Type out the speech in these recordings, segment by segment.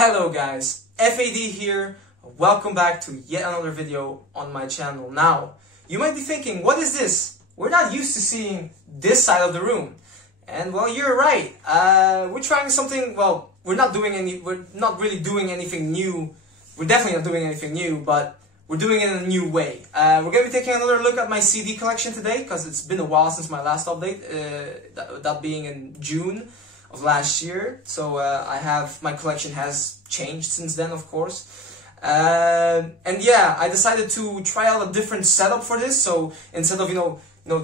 Hello guys, F.A.D here. Welcome back to yet another video on my channel. Now, you might be thinking, what is this? We're not used to seeing this side of the room. And well, you're right. We're trying something, well, we're not really doing anything new. We're definitely not doing anything new, but we're doing it in a new way. We're going to be taking another look at my CD collection today, because it's been a while since my last update, that being in June of last year. So my collection has changed since then, of course. And yeah, I decided to try out a different setup for this. So instead of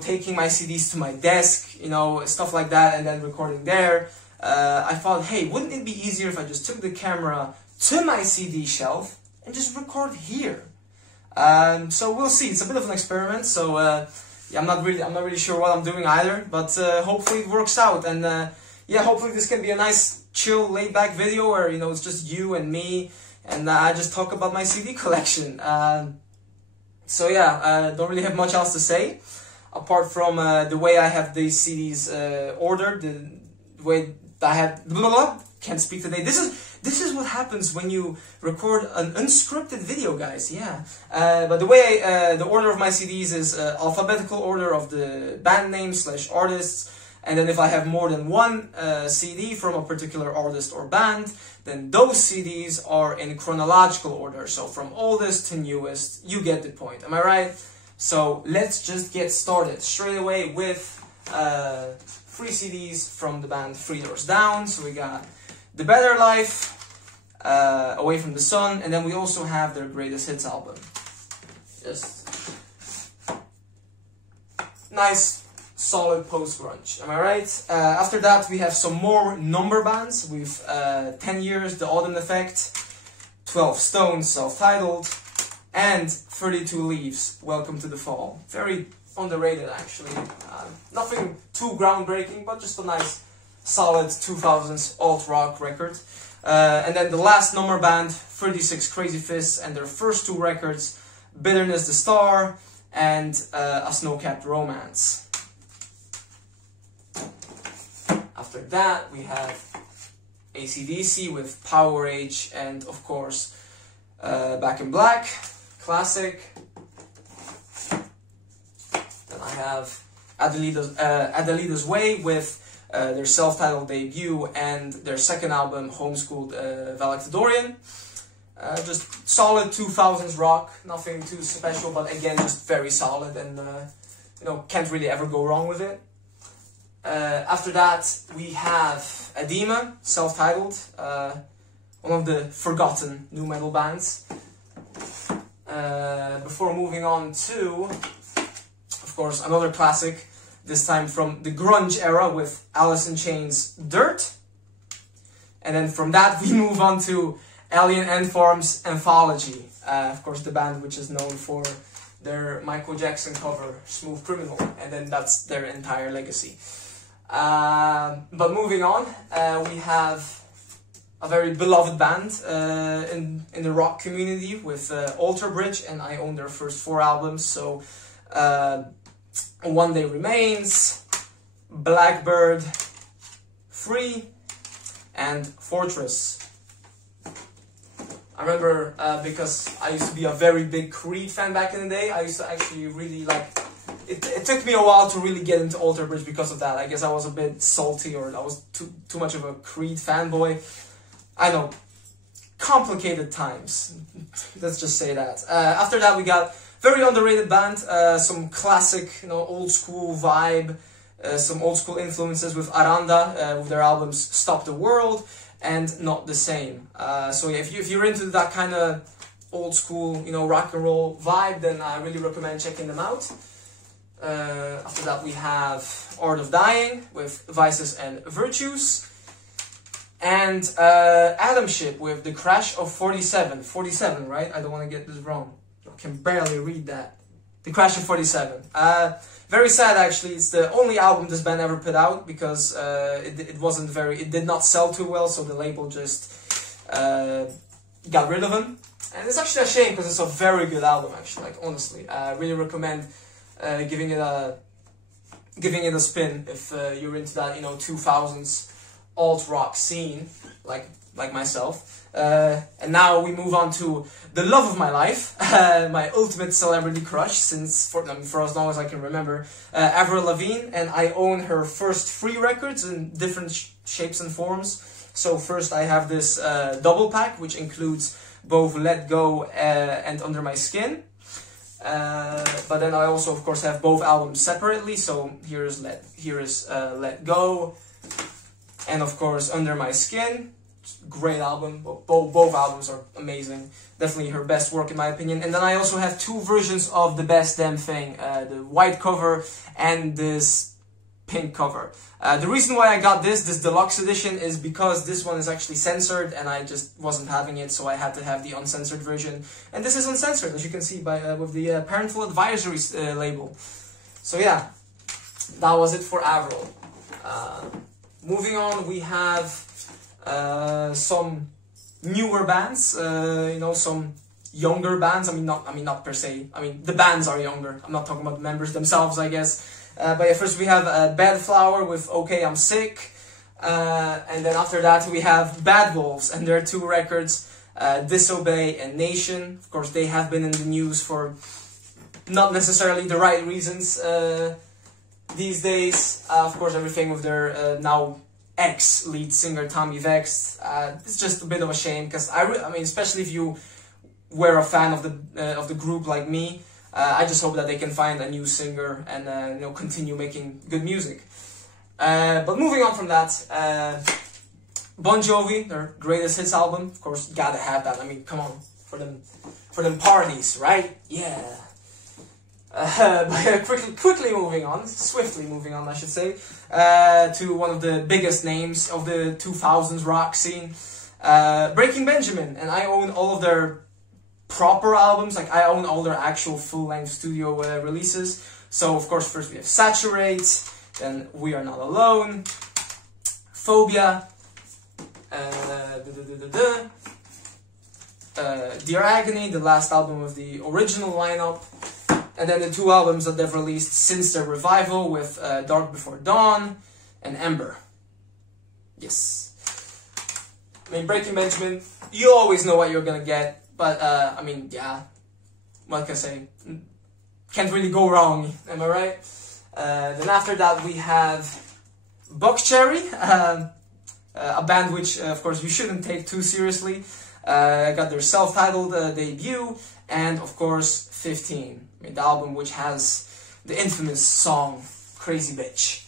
taking my CDs to my desk, stuff like that, and then recording there, I thought, hey, wouldn't it be easier if I just took the camera to my CD shelf and just record here? So we'll see. It's a bit of an experiment. So yeah, I'm not really sure what I'm doing either, but hopefully it works out. And yeah, hopefully this can be a nice, chill, laid-back video where it's just you and me, and I just talk about my CD collection. So yeah, don't really have much else to say apart from the way I have these CDs ordered, the way I have can't speak today. This is what happens when you record an unscripted video, guys. Yeah, but the way the order of my CDs is alphabetical order of the band names / artists. And then if I have more than one CD from a particular artist or band, then those CDs are in chronological order. So from oldest to newest, you get the point. Am I right? So let's just get started straight away with 3 CDs from the band 3 Doors Down. So we got The Better Life, Away from the Sun, and then we also have their Greatest Hits album. Just nice, solid post-grunge, am I right? After that we have some more number bands. We've 10 Years, The Autumn Effect, 12 Stones, self-titled, and 32 Leaves, Welcome to the Fall. Very underrated actually. Nothing too groundbreaking, but just a nice, solid 2000s alt-rock record. And then the last number band, 36 Crazy Fists, and their first 2 records, Bitterness the Star and A Snow-Capped Romance. After that, we have AC/DC with Power Age and, of course, Back in Black, classic. Then I have Adelita's Way with their self-titled debut and their second album, Homeschooled Valedictorian. Just solid 2000s rock, nothing too special, but again, just very solid, and can't really ever go wrong with it. After that, we have Edema, self-titled, one of the forgotten nu metal bands. Before moving on to, of course, another classic, this time from the grunge era with Alice in Chains' Dirt. And then from that, we move on to Alien Ant Farm's Anthology, of course, the band which is known for their Michael Jackson cover, Smooth Criminal, and then that's their entire legacy. But moving on, we have a very beloved band in the rock community with Alter Bridge, and I own their first 4 albums. So One Day Remains, Blackbird, Free, and Fortress. I remember because I used to be a very big Creed fan back in the day. I used to actually really like. It took me a while to really get into Alter Bridge because of that. I guess I was a bit salty, or I was too much of a Creed fanboy. I know, complicated times. Let's just say that. After that, we got very underrated band, some classic, old school vibe, some old school influences with Aranda with their albums Stop the World and Not the Same. So yeah, if you're into that kind of old school, rock and roll vibe, then I really recommend checking them out. After that, we have Art of Dying with Vices and Virtues, and Adamship with The Crash of 47. 47, right? I don't want to get this wrong. I can barely read that. The Crash of 47. Very sad, actually. It's the only album this band ever put out, because it did not sell too well, so the label just got rid of them. And it's actually a shame, because it's a very good album, actually. Like, honestly, I really recommend giving it a spin if you're into that 2000s alt rock scene, like like myself. And now we move on to the love of my life, my ultimate celebrity crush since for as long as I can remember, Avril Lavigne, and I own her first 3 records in different shapes and forms. So first I have this double pack, which includes both Let Go and Under My Skin. But then I also, of course, have both albums separately. So here is Let Go, and of course Under My Skin. Great album. Both albums are amazing. Definitely her best work in my opinion. And then I also have 2 versions of The Best Damn Thing, the white cover and this pink cover. The reason why I got this deluxe edition is because this one is actually censored and I just wasn't having it, so I had to have the uncensored version. And this is uncensored, as you can see by with the parental advisory label. So yeah, that was it for Avril. Moving on, we have some newer bands, you know, some younger bands. I mean not per se. I mean the bands are younger. I'm not talking about the members themselves, I guess. But yeah, first we have Bad Flower with Okay I'm Sick, and then after that we have Bad Wolves and their 2 records, Disobey and Nation. Of course, they have been in the news for not necessarily the right reasons these days. Of course, everything with their now ex-lead singer Tommy Vext. It's just a bit of a shame, because I mean, especially if you were a fan of the group like me, I just hope that they can find a new singer and you know, continue making good music. But moving on from that, Bon Jovi, their greatest hits album. Of course, gotta have that. I mean, come on, for them parties, right? Yeah. But quickly moving on, swiftly moving on, I should say, to one of the biggest names of the 2000s rock scene, Breaking Benjamin, and I own all of their proper albums. Like, I own all their actual full-length studio releases. So of course, first we have Saturate, then We Are Not Alone, Phobia, Dear Agony, the last album of the original lineup, and then the 2 albums that they've released since their revival with Dark Before Dawn and Ember. Yes. I mean, Breaking Benjamin, you always know what you're gonna get, but I mean, yeah, what can I say? Can't really go wrong, am I right? Then after that we have Buckcherry, a band which, of course, you shouldn't take too seriously. Got their self-titled debut, and of course 15, I mean, the album which has the infamous song Crazy Bitch.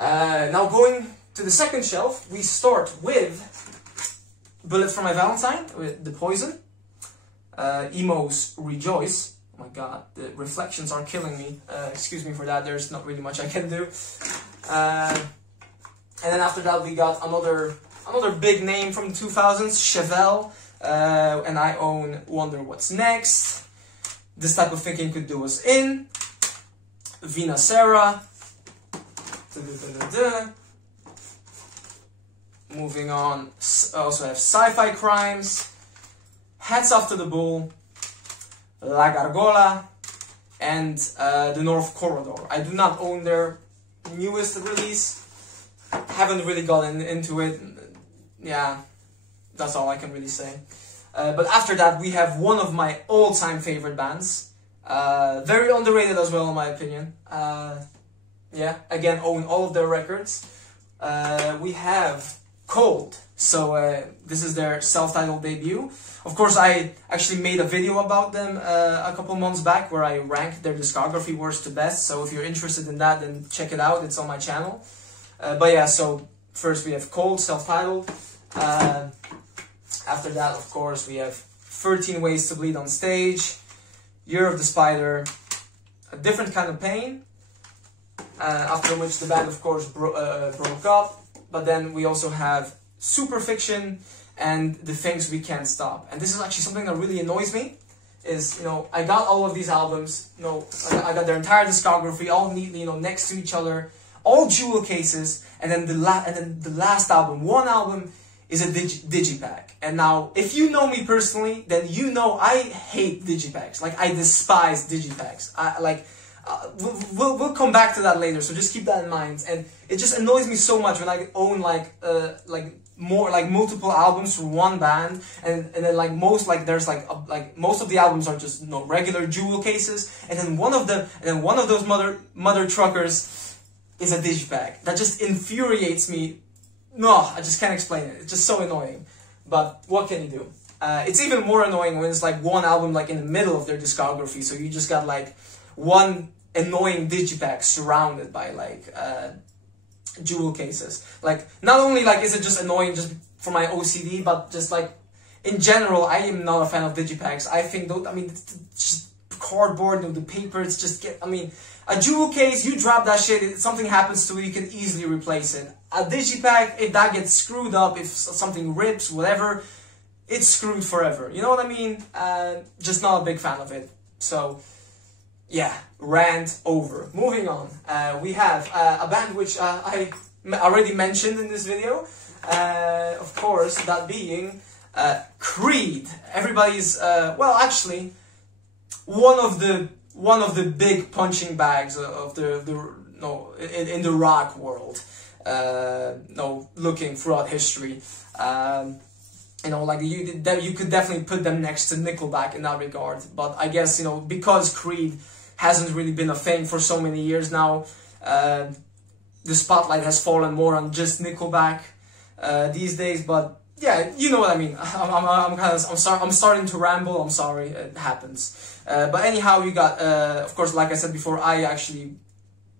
Now going to the second shelf, we start with Bullet for My Valentine with The Poison, Emo's Rejoice. Oh my god, the reflections are killing me. Excuse me for that, there's not really much I can do. And then after that we got another big name from the 2000s, Chevelle, and I own Wonder What's Next, This Type of Thinking Could Do Us In, Vina Sarah. Moving on, I also have Sci-Fi Crimes, Hats Off to the Bull, La Gargola, and The North Corridor. I do not own their newest release, haven't really gotten into it. Yeah, that's all I can really say. But after that we have one of my all-time favorite bands, very underrated as well in my opinion. Yeah, again, own all of their records. We have Cold. So this is their self-titled debut. Of course, I actually made a video about them a couple months back where I ranked their discography worst to best. So if you're interested in that, then check it out. It's on my channel. But yeah, so first we have Cold, self-titled. After that, of course, we have 13 Ways to Bleed on Stage, Year of the Spider, A Different Kind of Pain, after which the band, of course, broke up. But then we also have Superfiction and The Things We Can't Stop. And this is actually something that really annoys me, is, you know, I got all of these albums, you know, I got their entire discography all neatly, you know, next to each other, all jewel cases, and then the last album, one album, is a digipack. And now, if you know me personally, then you know I hate digipacks. Like, I despise digipacks. We'll come back to that later, so just keep that in mind. And it just annoys me so much when I own like more like multiple albums from one band, and then like most like there's like most of the albums are just regular jewel cases, and then one of those mother truckers is a digipack. That just infuriates me. No, I just can't explain it. It's just so annoying. But what can you do? It's even more annoying when it's like one album like in the middle of their discography, so you just got like one annoying digipack surrounded by like jewel cases. Like, not only like is it just annoying just for my OCD, but just like in general, I am not a fan of digipacks. I think it's just cardboard, the paper, it's just a jewel case, you drop that shit, if something happens to it, you can easily replace it. A digipack, if that gets screwed up, if something rips, whatever, it's screwed forever. You know what I mean? Just not a big fan of it. So, yeah, rant over. Moving on, we have a band which I already mentioned in this video. Of course, that being Creed. Everybody's, well, actually, one of the big punching bags of in the rock world. Looking throughout history. Like you could definitely put them next to Nickelback in that regard, but I guess because Creed hasn't really been a thing for so many years now, the spotlight has fallen more on just Nickelback these days. But yeah, you know what I mean. I'm starting to ramble. I'm sorry, it happens. But anyhow, you got of course, like I said before, I actually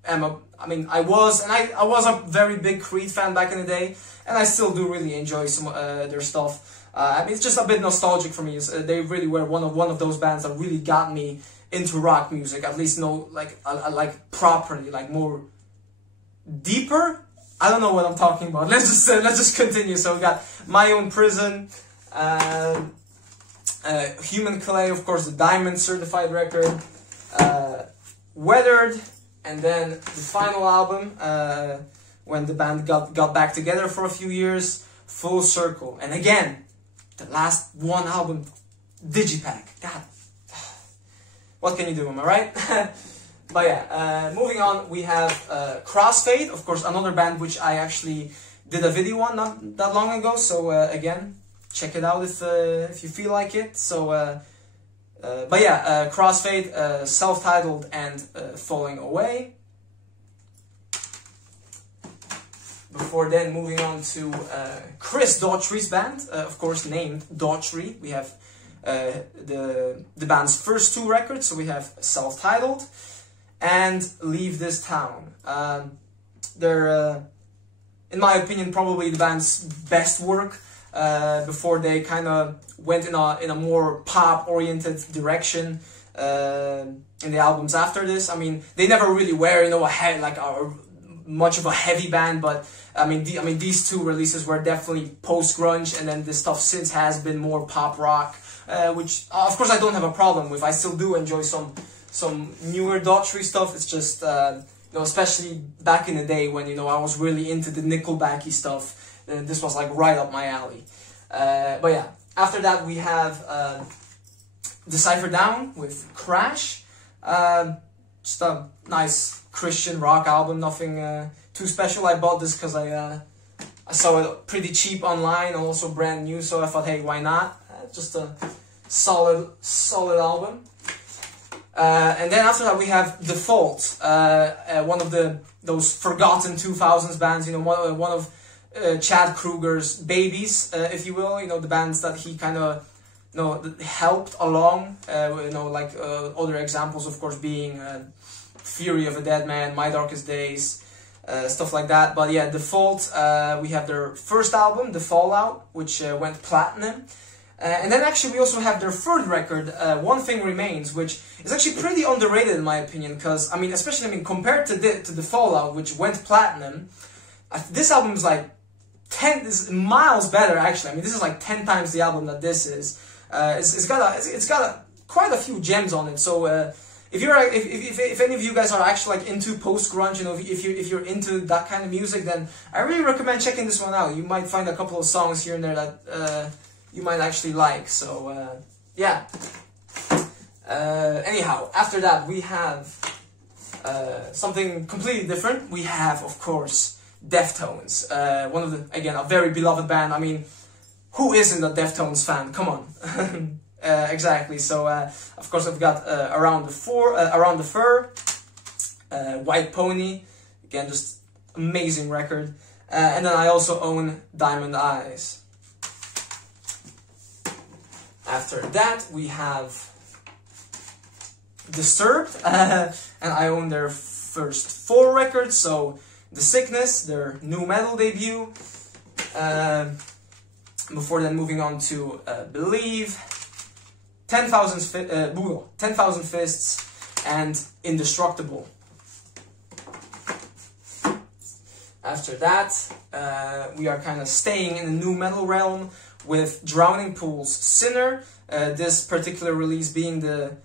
am I was a very big Creed fan back in the day, and I still do really enjoy some their stuff. It's just a bit nostalgic for me. They really were one of those bands that really got me into rock music. At least like properly, like more deeper. I don't know what I'm talking about. Let's just continue. So we got My Own Prison, Human Clay, of course, the Diamond certified record, Weathered. And then the final album, when the band got back together for a few years, Full Circle. And again, the last one album, Digipack. God, what can you do, am I right? But yeah, moving on, we have Crossfade, of course, another band which I actually did a video on not that long ago. So again, check it out if you feel like it. So. But yeah, Crossfade, self-titled and Falling Away. Before then, moving on to Chris Daughtry's band, of course named Daughtry. We have the band's first two records, so we have self-titled and Leave This Town. They're, in my opinion, probably the band's best work. Before they kind of went in a more pop-oriented direction in the albums after this. I mean, they never really were, much of a heavy band, but these two releases were definitely post-grunge, and then this stuff since has been more pop rock, which of course I don't have a problem with. I still do enjoy some newer Daughtry stuff. It's just especially back in the day when I was really into the Nickelbacky stuff. This was like right up my alley. But yeah, after that we have Decipher Down with Crash. Just a nice Christian rock album, nothing too special. I bought this because I saw it pretty cheap online and also brand new, so I thought, hey, why not? Just a solid album. And then after that we have Default, one of those forgotten 2000s bands, one of Chad Kroeger's babies, if you will, the bands that he kind of, helped along, other examples, of course, being Fury of a Dead Man, My Darkest Days, stuff like that. But yeah, Default, we have their first album, The Fallout, which went platinum. And then actually we also have their third record, One Thing Remains, which is actually pretty underrated in my opinion, because, especially compared to the Fallout, which went platinum, this album is like 10 is miles better actually. This is like 10 times the album that this is. It's got quite a few gems on it. So if any of you guys are actually like into post grunge, if you're into that kind of music, then I really recommend checking this one out. You might find a couple of songs here and there that you might actually like. So yeah. Anyhow, after that we have something completely different. We have, of course, Deftones. One of the, again, a very beloved band. I mean, who isn't a Deftones fan? Come on. Exactly. So of course I've got Around the Fur, White Pony. Again, just amazing record. And then I also own Diamond Eyes. After that we have Disturbed, and I own their first 4 records. So The Sickness, their new metal debut. Before then moving on to Believe, 10,000 Fists, and Indestructible. After that, we are kind of staying in the new metal realm with Drowning Pool's Sinner, this particular release being the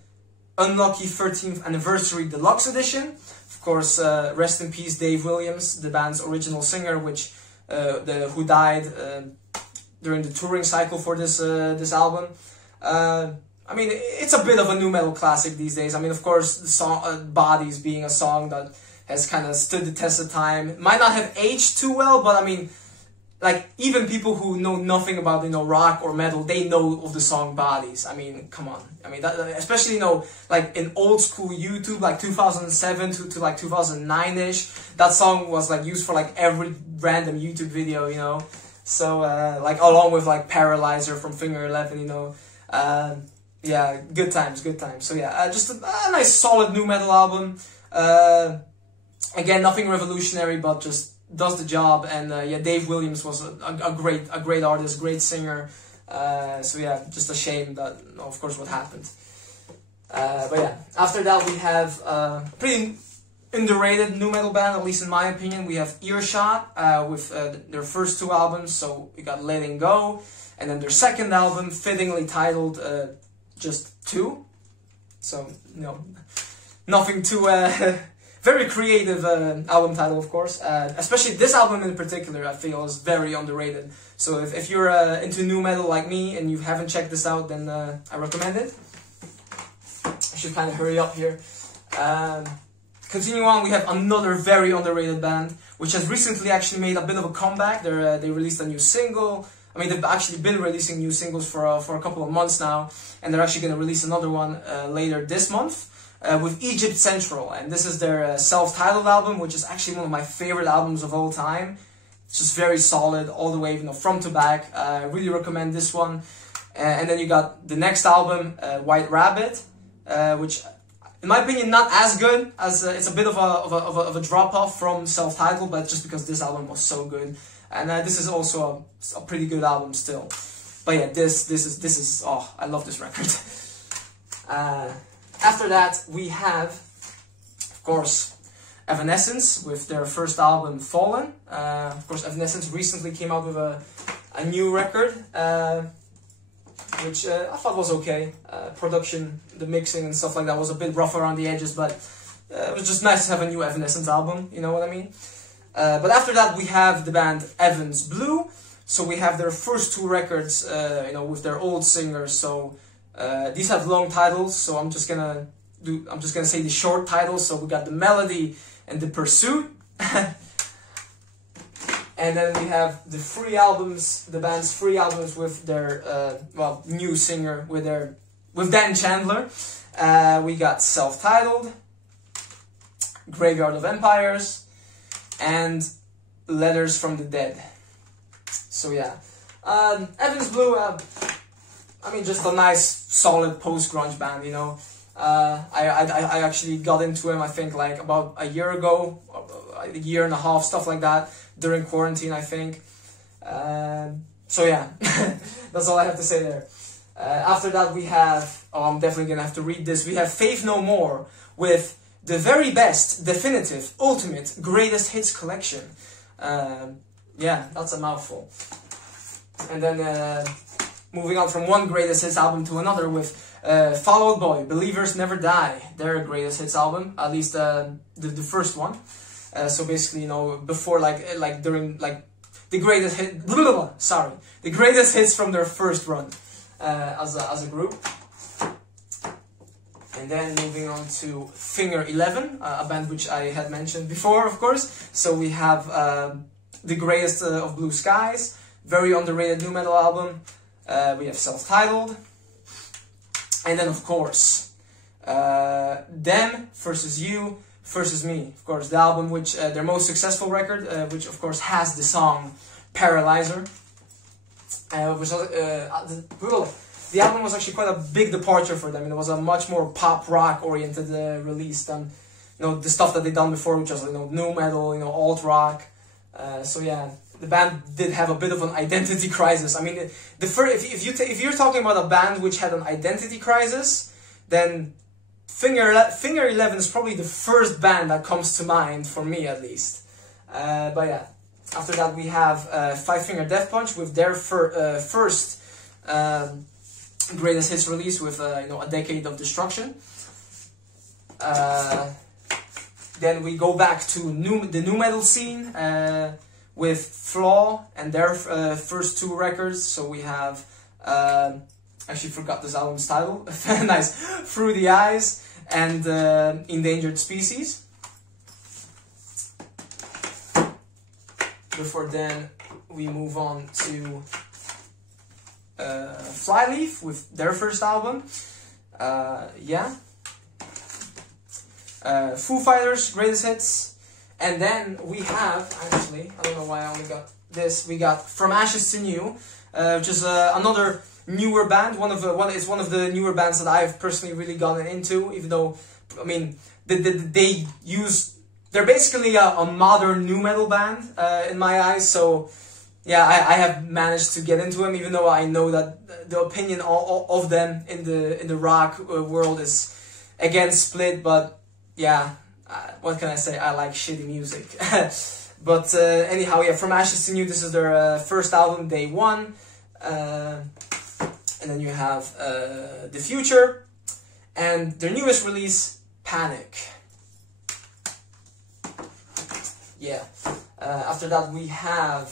Unlucky 13th Anniversary Deluxe Edition. Of course, rest in peace Dave Williams, the band's original singer, who died during the touring cycle for this album. I mean, it's a bit of a new metal classic these days. I mean, of course, the song Bodies being a song that has kind of stood the test of time. Might not have aged too well, but I mean, like, even people who know nothing about, you know, rock or metal, they know of the song Bodies. I mean, come on. I mean, that, especially, you know, like in old school YouTube, like 2007 to like 2009-ish, that song was like used for like every random YouTube video, you know. So, like, along with like Paralyzer from Finger 11, you know. Yeah, good times, good times. So yeah, just a nice solid new metal album. Again, nothing revolutionary, but just does the job. And yeah, Dave Williams was a great artist, great singer. So yeah, just a shame that, of course, what happened. But yeah, after that we have pretty underrated new metal band, at least in my opinion. We have Earshot with their first 2 albums. So we got Letting Go, and then their second album, fittingly titled just 2. So, you know, nothing too very creative album title, of course. Especially this album in particular, I feel is very underrated. So if you're into new metal like me and you haven't checked this out, then I recommend it. I should kind of hurry up here. Continue on, we have another very underrated band, which has recently actually made a bit of a comeback. They released a new single. I mean, they've actually been releasing new singles for a couple of months now, and they're actually going to release another one later this month. With Egypt Central, and this is their self-titled album, which is actually one of my favorite albums of all time. It's just very solid all the way, you know, front to back. I really recommend this one. And then you got the next album, White Rabbit, which, in my opinion, not as good as it's a bit of a drop off from self-titled, but just because this album was so good. And this is also a pretty good album still. But yeah, this is oh, I love this record. After that, we have, of course, Evanescence with their first album, Fallen. Of course, Evanescence recently came out with a new record, which I thought was okay. Production, the mixing and stuff like that was a bit rough around the edges, but it was just nice to have a new Evanescence album, you know what I mean? But after that, we have the band Evans Blue. So we have their first 2 records, you know, with their old singers. So these have long titles, so I'm just gonna say the short titles. So we got The Melody and The Pursuit. And then we have the 3 albums, the band's 3 albums with their well, new singer, with Dan Chandler. We got Self-Titled, Graveyard of Empires, and Letters from the Dead. So yeah, Evans Blue, I mean, just a nice, solid post-grunge band, you know. I actually got into him, I think, like about a year ago, a year and a half, stuff like that, during quarantine, I think. So yeah, that's all I have to say there. After that we have, oh, I'm definitely gonna have to read this, we have Faith No More with the very best, definitive, ultimate, greatest hits collection. Yeah, that's a mouthful. And then moving on from one greatest hits album to another with Fall Out Boy, Believers Never Die, their greatest hits album, at least the first one. So basically, you know, before during the greatest hit, the greatest hits from their first run as a group. And then moving on to Finger 11, a band which I had mentioned before, of course. So we have The Greyest of Blue Skies, very underrated nu metal album. We have Self-Titled. And then, of course, Them versus You versus Me. Of course, the album which, their most successful record, which of course has the song Paralyzer. The album was actually quite a big departure for them. It was a much more pop rock oriented release than the stuff that they'd done before, which was nu metal, alt rock. So yeah, the band did have a bit of an identity crisis. I mean, if you're talking about a band which had an identity crisis, then Finger 11 is probably the first band that comes to mind for me, at least. But yeah, after that we have Five Finger Death Punch with their first greatest hits release with A Decade of Destruction. Then we go back to the nu metal scene with Flaw and their first two records. So we have actually forgot this album's title. Nice, Through the Eyes and Endangered Species. Before then we move on to Flyleaf with their first album. Foo Fighters, Greatest Hits. And then we have, actually, I don't know why I only got this, we got From Ashes to New, which is another newer band. It's one of the newer bands that I've personally really gotten into, even though, I mean, they're basically a modern nu metal band in my eyes. So yeah, I have managed to get into them, even though I know that the opinion of them in the rock world is again split. But yeah, what can I say? I like shitty music. But anyhow, yeah, From Ashes to New. This is their first album, Day One. And then you have The Future and their newest release, Panic. Yeah. After that we have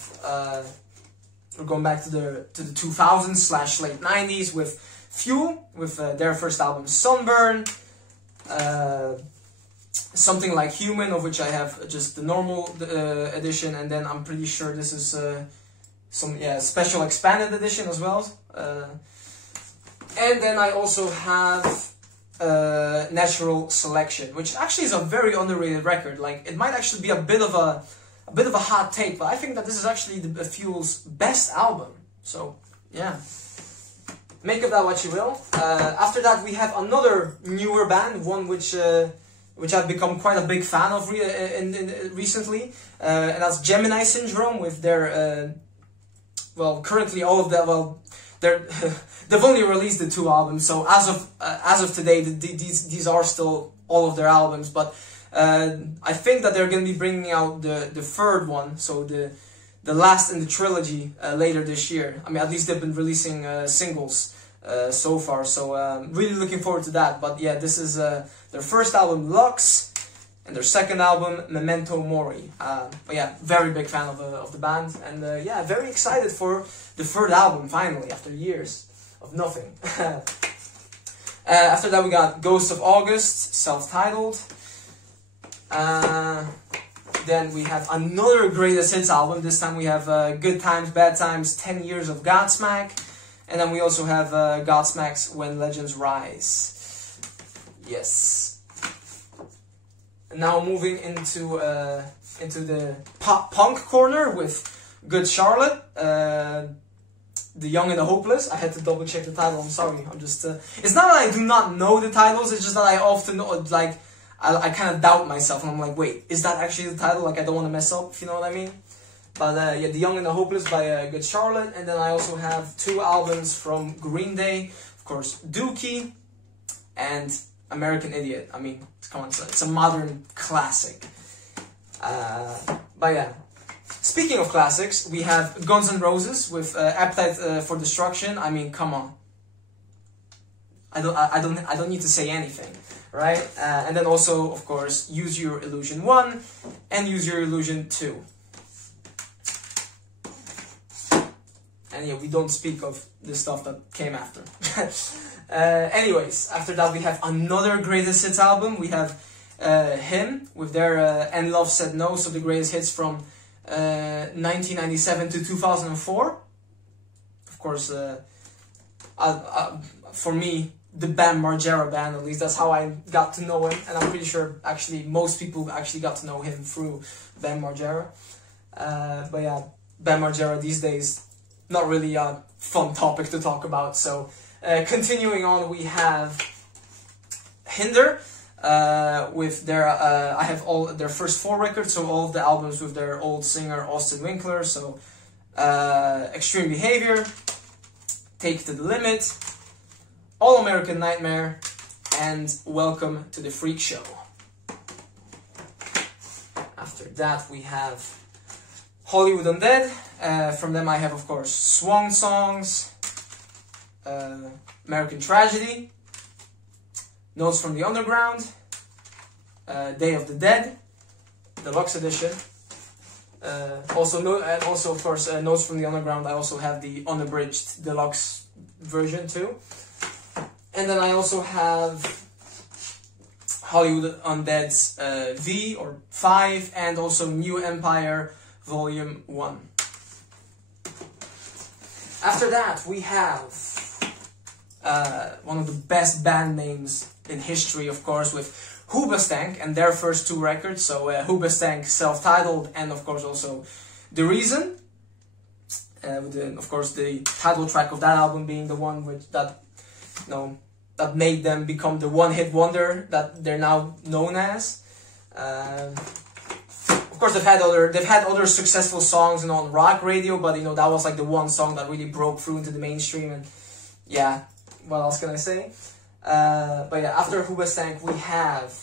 we're going back to the 2000s / late 90s with Fuel with their first album Sunburn, Something Like Human, of which I have just the normal edition, and then I'm pretty sure this is some special expanded edition as well. And then I also have Natural Selection, which actually is a very underrated record. Like, it might actually be a bit of a hot take, but I think that this is actually the Fuel's best album. So yeah, make of that what you will. After that we have another newer band, one which I've become quite a big fan of recently, and that's Gemini Syndrome with their currently all of them. They've only released the 2 albums, so as of today, these are still all of their albums. But I think that they're going to be bringing out the 3rd one, so the last in the trilogy, later this year. I mean, at least they've been releasing singles so far, so really looking forward to that. But yeah, this is their first album, Lux, and their second album, Memento Mori. But yeah, very big fan of the band, and yeah, very excited for the 3rd album finally after years of nothing. After that we got Ghost of August, self-titled. Then we have another Greatest Hits album. This time we have Good Times, Bad Times, 10 Years of Godsmack. And then we also have Godsmack's When Legends Rise. Yes. Now moving into the pop-punk corner with Good Charlotte, The Young and the Hopeless. I had to double check the title, I'm sorry. I'm just... it's not that I do not know the titles, it's just that I often, like... I kind of doubt myself, and I'm like, wait, is that actually the title? Like, I don't want to mess up, if you know what I mean? But yeah, The Young and the Hopeless by Good Charlotte. And then I also have 2 albums from Green Day. Of course, Dookie and American Idiot. I mean, come on, it's a modern classic. But yeah, speaking of classics, we have Guns N' Roses with Appetite for Destruction. I mean, come on. I don't need to say anything. Right? And then also, of course, Use Your Illusion 1 and Use Your Illusion 2. And yeah, we don't speak of the stuff that came after. Anyways, after that we have another greatest hits album. We have him with their And Love Said No, so the greatest hits from 1997 to 2004. Of course, for me, the Bam Margera band, at least that's how I got to know him, and I'm pretty sure actually most people actually got to know him through Bam Margera. But yeah, Bam Margera these days, not really a fun topic to talk about. So continuing on, we have Hinder with their I have all their first 4 records, so all of the albums with their old singer Austin Winkler. So Extreme Behavior, Take It to the Limit, All American Nightmare, and Welcome to the Freak Show. After that we have Hollywood Undead. From them I have, of course, Swan Songs, American Tragedy, Notes from the Underground, Day of the Dead, Deluxe Edition. Also, of course, Notes from the Underground. I also have the unabridged deluxe version too. And then I also have Hollywood Undead's V or 5, and also New Empire Volume 1. After that, we have one of the best band names in history, of course, with Hoobastank and their first 2 records. So Hoobastank self-titled, and of course also The Reason. Of course, the title track of that album being the one that made them become the one-hit wonder that they're now known as. Of course, they've had other successful songs on rock radio, but that was like the one song that really broke through into the mainstream. And yeah, what else can I say? But yeah, after Hoobastank we have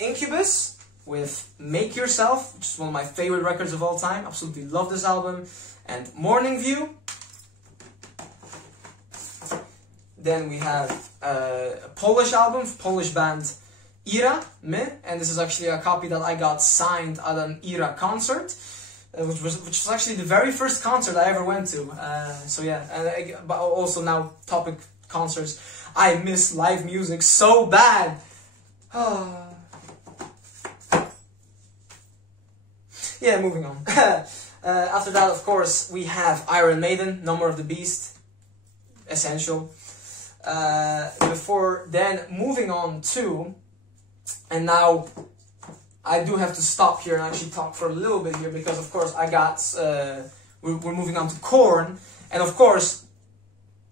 Incubus with Make Yourself, which is one of my favorite records of all time. Absolutely love this album. And Morning View. Then we have a Polish album, Polish band Ira, and this is actually a copy that I got signed at an Ira concert, which was actually the very first concert I ever went to. So yeah, but also now topic concerts. I miss live music so bad. Yeah, moving on. After that, of course, we have Iron Maiden, Number of the Beast, essential. Before then, moving on to, and now I do have to stop here and actually talk for a little bit here, because of course we're moving on to Korn, and of course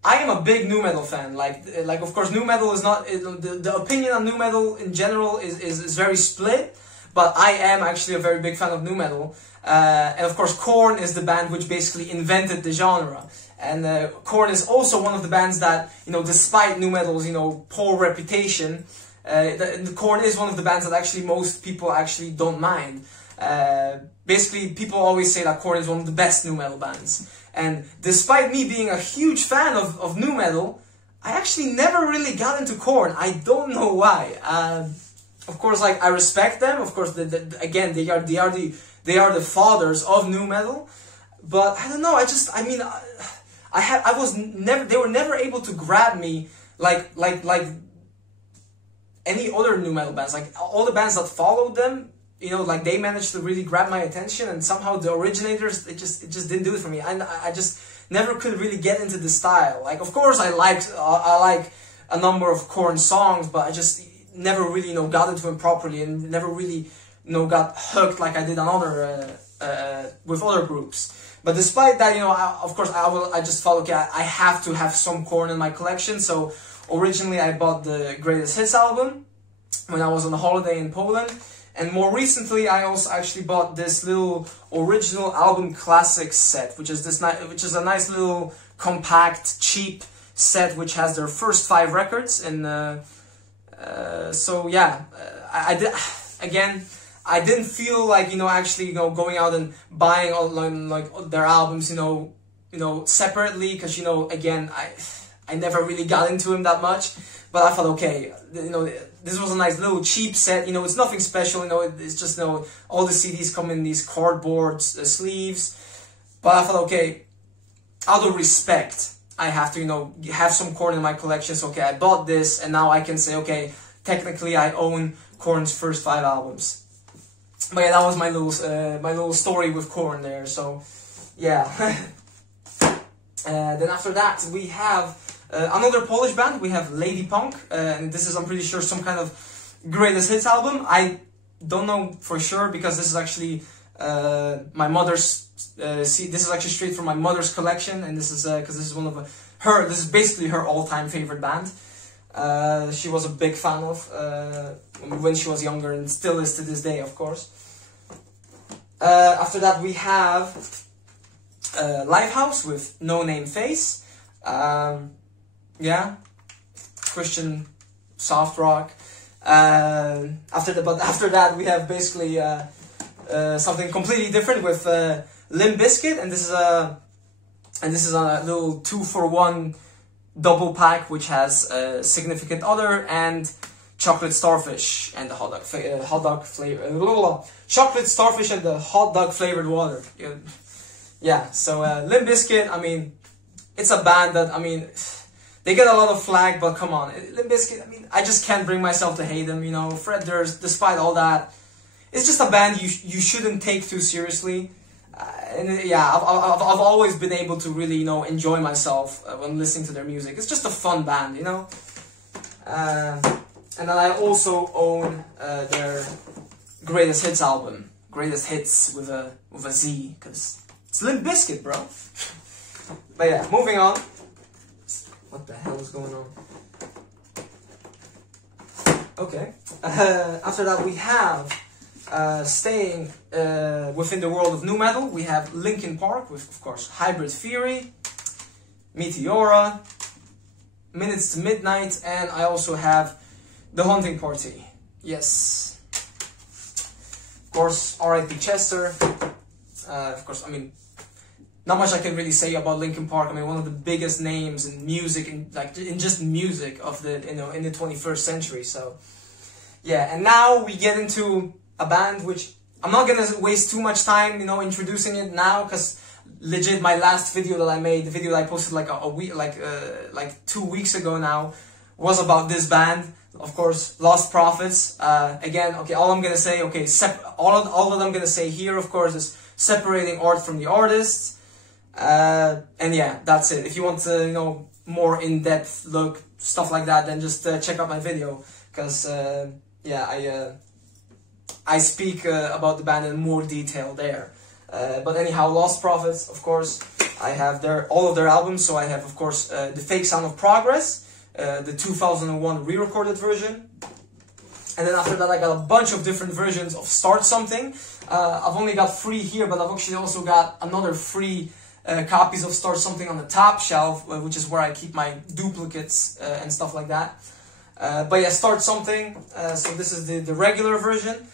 I am a big nu metal fan. Like of course nu metal is not the opinion on nu metal in general is very split, but I am actually a very big fan of nu metal. And of course Korn is the band which basically invented the genre. And Korn is also one of the bands that, despite nu metal's, poor reputation, Korn is one of the bands that actually most people actually don't mind. Basically, people always say that Korn is one of the best nu metal bands. And despite me being a huge fan of nu metal, I actually never really got into Korn. I don't know why. Of course, like, I respect them. Of course, again, they are the fathers of nu metal. But I don't know. They were never able to grab me like any other nu metal bands. Like all the bands that followed them, like they managed to really grab my attention, and somehow the originators, it just didn't do it for me. I just never could really get into the style. Like, of course I like a number of Korn songs, but I just never really got into them properly, and never really got hooked like I did on with other groups. But despite that, of course, I just felt, okay, I have to have some Korn in my collection. So originally I bought the Greatest Hits album when I was on a holiday in Poland. And more recently I also actually bought this little original album classics set, which is a nice little compact, cheap set which has their first 5 records. And so yeah, I didn't feel like, actually, going out and buying all like their albums, separately, because, again, I never really got into him that much. But I thought, okay, this was a nice little cheap set. It's nothing special. It's just, all the CDs come in these cardboard sleeves. But I thought, okay, out of respect, I have to, you know, have some Korn in my collection. So, okay, I bought this, and now I can say, okay, technically I own Korn's first 5 albums. But yeah, that was my little story with Korn there. So, yeah. Then after that, we have another Polish band. We have Lady Punk, and this is, I'm pretty sure, some kind of greatest hits album. I don't know for sure, because this is actually my mother's. This is actually straight from my mother's collection, and this is because this is one of her. This is basically her all-time favorite band. She was a big fan of when she was younger, and still is to this day, of course. After that, we have Lifehouse with No Name Face. Yeah, Christian soft rock. After that, we have basically something completely different with Limp Bizkit, and this is a little 2-for-1 double pack, which has Significant Other and Chocolate Starfish and the chocolate starfish and the hot dog flavored water. Yeah, so Limp Bizkit, I mean, it's a band that, I mean, they get a lot of flack, but come on, Limp Bizkit, I mean, I just can't bring myself to hate them, you know. Fred Durst, despite all that, it's just a band you shouldn't take too seriously. And yeah, I've always been able to really, you know, enjoy myself when listening to their music. It's just a fun band, you know. And then I also own their Greatest Hits album, Greatest Hits with a Z, because it's Limp Bizkit, bro. But yeah, moving on. What the hell is going on? Okay. After that, we have staying within the world of nu metal. We have Linkin Park with, of course, Hybrid Theory, Meteora, Minutes to Midnight, and I also have The Haunting Party. Yes. Of course, R.I.P. Chester. Of course, I mean, not much I can really say about Linkin Park. I mean, one of the biggest names in music, and like in just music of the, you know, in the 21st century. So yeah, and now we get into a band which I'm not gonna waste too much time, you know, introducing it now, because legit my last video that I made, the video that I posted like a week, like 2 weeks ago now, was about this band. Of course, Lost Prophets. Again, okay, all I'm gonna say, okay, all that I'm gonna say here, of course, is separating art from the artist. And yeah, that's it. If you want to, you know, more in-depth look, stuff like that, then just check out my video, because yeah, I speak about the band in more detail there. But anyhow, Lost Prophets, of course, I have all of their albums. So I have, of course, The Fake Sound of Progress, the 2001 re-recorded version. And then after that, I got a bunch of different versions of Start Something. I've only got 3 here, but I've actually also got another 3 copies of Start Something on the top shelf, which is where I keep my duplicates and stuff like that. But yeah, Start Something. So this is the regular version.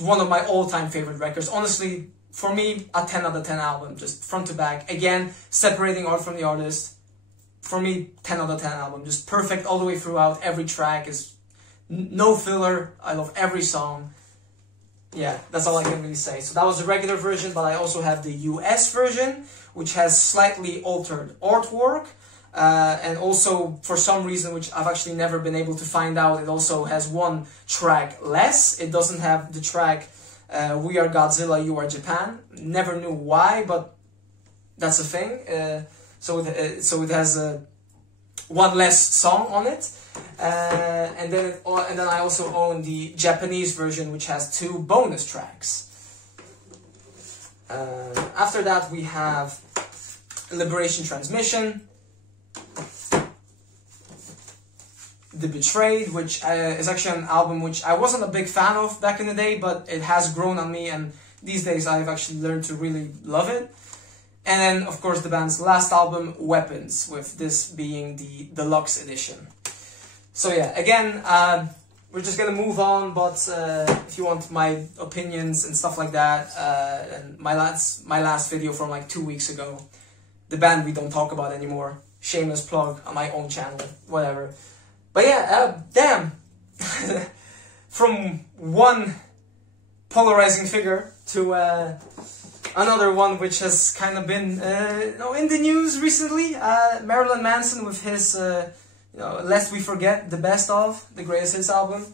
One of my all-time favorite records. Honestly, for me, a 10 out of 10 album, just front to back. Again, separating art from the artist. For me, 10 out of 10 album, just perfect all the way throughout. Every track is no filler. I love every song. Yeah, that's all I can really say. So that was the regular version, but I also have the US version, which has slightly altered artwork. And also, for some reason, which I've actually never been able to find out, it also has 1 track less. It doesn't have the track We Are Godzilla, You Are Japan. Never knew why, but that's a thing. So it has 1 less song on it. And then I also own the Japanese version, which has 2 bonus tracks. After that, we have Liberation Transmission, The Betrayed, which is actually an album which I wasn't a big fan of back in the day, but it has grown on me, and these days I've actually learned to really love it. And then, of course, the band's last album, Weapons, with this being the deluxe edition. So yeah, again, we're just gonna move on, but if you want my opinions and stuff like that, and my last video from like 2 weeks ago, the band we don't talk about anymore, shameless plug on my own channel, whatever. But yeah, damn, from one polarizing figure to another one which has kind of been in the news recently. Marilyn Manson with his Lest We Forget, the Best Of, the Greatest Hits album.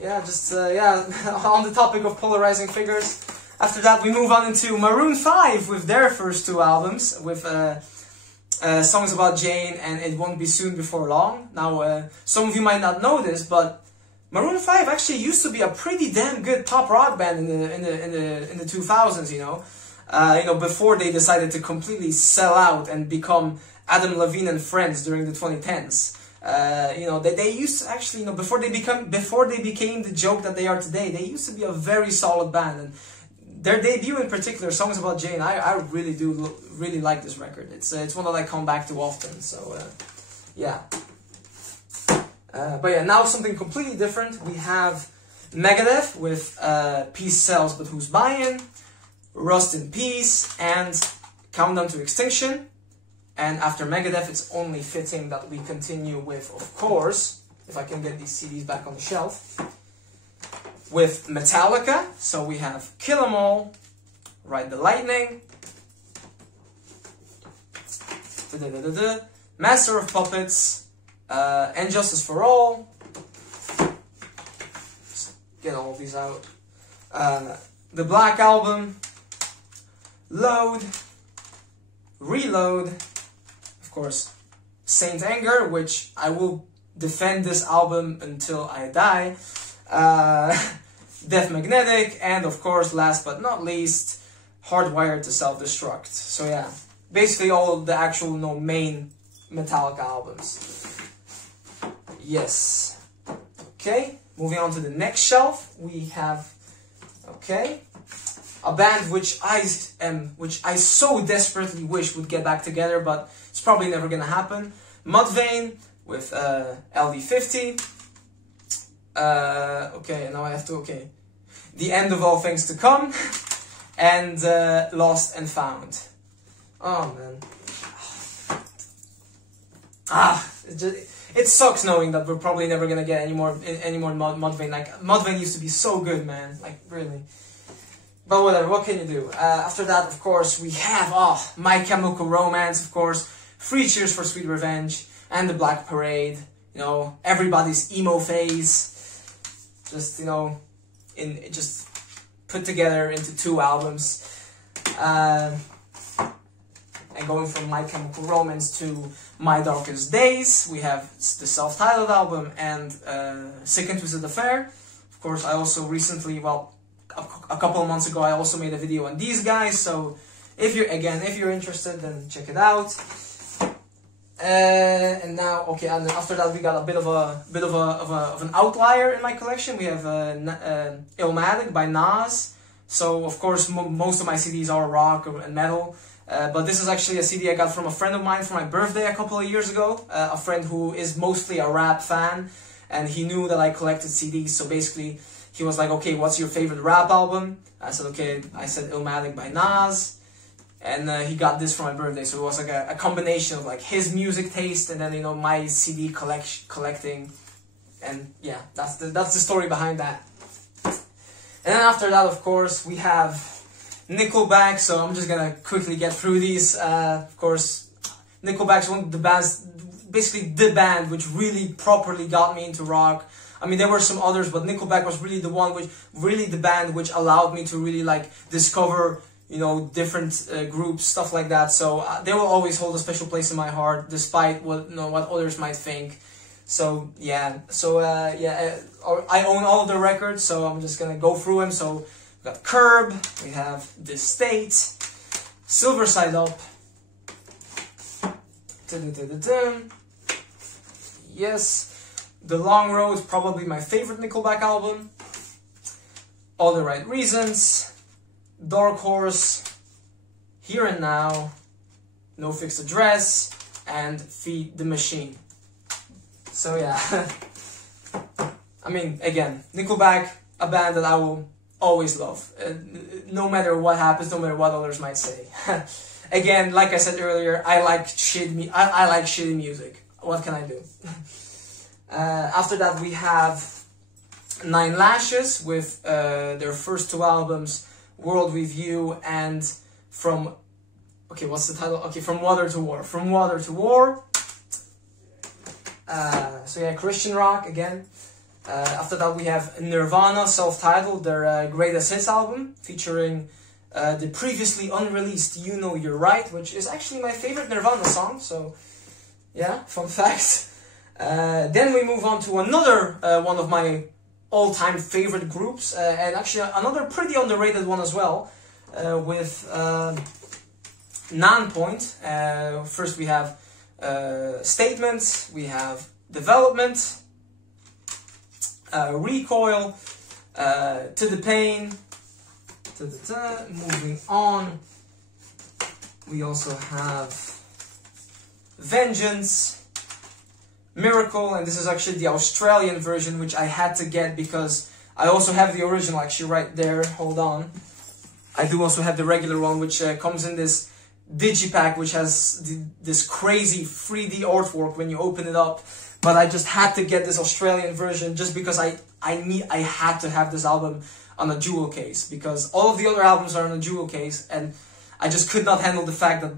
Yeah, just on the topic of polarizing figures. After that, we move on into Maroon 5 with their first two albums, with songs about Jane and It Won't Be Soon Before Long. Now, some of you might not know this, but Maroon 5 actually used to be a pretty damn good pop rock band in the 2000s, before they decided to completely sell out and become Adam Levine and Friends during the 2010s. They used to actually, before they became the joke that they are today, they used to be a very solid band. And their debut in particular, Songs About Jane, I really like this record. It's one that I come back to often. So yeah. But yeah, now something completely different. We have Megadeth with Peace Sells But Who's Buying, Rust in Peace, and Countdown to Extinction. And after Megadeth, it's only fitting that we continue with, of course, if I can get these CDs back on the shelf, with Metallica. So we have Kill 'Em All, Ride the Lightning, Master of Puppets, and Justice for All. Just get all of these out. The Black Album, Load, Reload, of course, Saint Anger, which I will defend this album until I die. Death Magnetic, and of course, last but not least, Hardwired to Self-Destruct. So yeah, basically all the actual main Metallica albums. Yes. Okay, moving on to the next shelf, we have a band which I so desperately wish would get back together, but it's probably never gonna happen. Mudvayne with LD50. Okay, now I have to The End of All Things to Come, and Lost and Found. Oh man. It sucks knowing that we're probably never gonna get any more Mudvayne. Like, Mudvayne used to be so good, man. Like, really. But whatever, what can you do? After that, of course, we have My Chemical Romance, of course, Three Cheers for Sweet Revenge, and The Black Parade. Everybody's emo phase. Just just put together into two albums. And going from My Chemical Romance to My Darkest Days, we have the self-titled album and Sick and Twisted Affair. Of course, I also recently, a couple of months ago, I also made a video on these guys. So if you're interested, then check it out. And now, and after that, we got a bit of an outlier in my collection. We have Illmatic by Nas. So of course, most of my CDs are rock and metal. But this is actually a CD I got from a friend of mine for my birthday a couple of years ago. A friend who is mostly a rap fan, and he knew that I collected CDs. So basically, he was like, "Okay, what's your favorite rap album?" I said, "Okay." I said Illmatic by Nas, and he got this for my birthday. So it was like a combination of like his music taste and then my CD collecting, and yeah, that's the story behind that. And then after that, of course, we have Nickelback, so I'm just gonna quickly get through these. Of course, Nickelback's one of the bands, basically the band which really properly got me into rock. I mean, there were some others, but Nickelback was really the band which allowed me to really like discover, different groups, stuff like that. So they will always hold a special place in my heart, despite what others might think. So yeah, I own all of the records, so I'm just gonna go through them. So we got Curb, we have The State, Silver Side Up, yes, The Long Road, probably my favorite Nickelback album, All the Right Reasons, Dark Horse, Here and Now, No Fixed Address, and Feed the Machine. So yeah, I mean, again, Nickelback, a band that I will always love, no matter what happens, no matter what others might say. Again, like I said earlier, I like shitty music. What can I do? After that, we have Nine Lashes with their first two albums, World Review, and from, okay, what's the title? Okay, From Water to War. From Water to War. So yeah, Christian rock again. After that we have Nirvana, self-titled, their Greatest Hits album, featuring the previously unreleased You Know You're Right, which is actually my favorite Nirvana song, so yeah, fun fact. Then we move on to another one of my all-time favorite groups, and actually another pretty underrated one as well, with Nonpoint. First we have Statement, we have Development, Recoil, To the Pain. Moving on, we also have Vengeance, Miracle, and this is actually the Australian version, which I had to get because I also have the original actually right there. Hold on. I do also have the regular one, which comes in this digipack, which has this crazy 3D artwork when you open it up. But I just had to get this Australian version just because I had to have this album on a jewel case, because all of the other albums are on a jewel case, and I just could not handle the fact that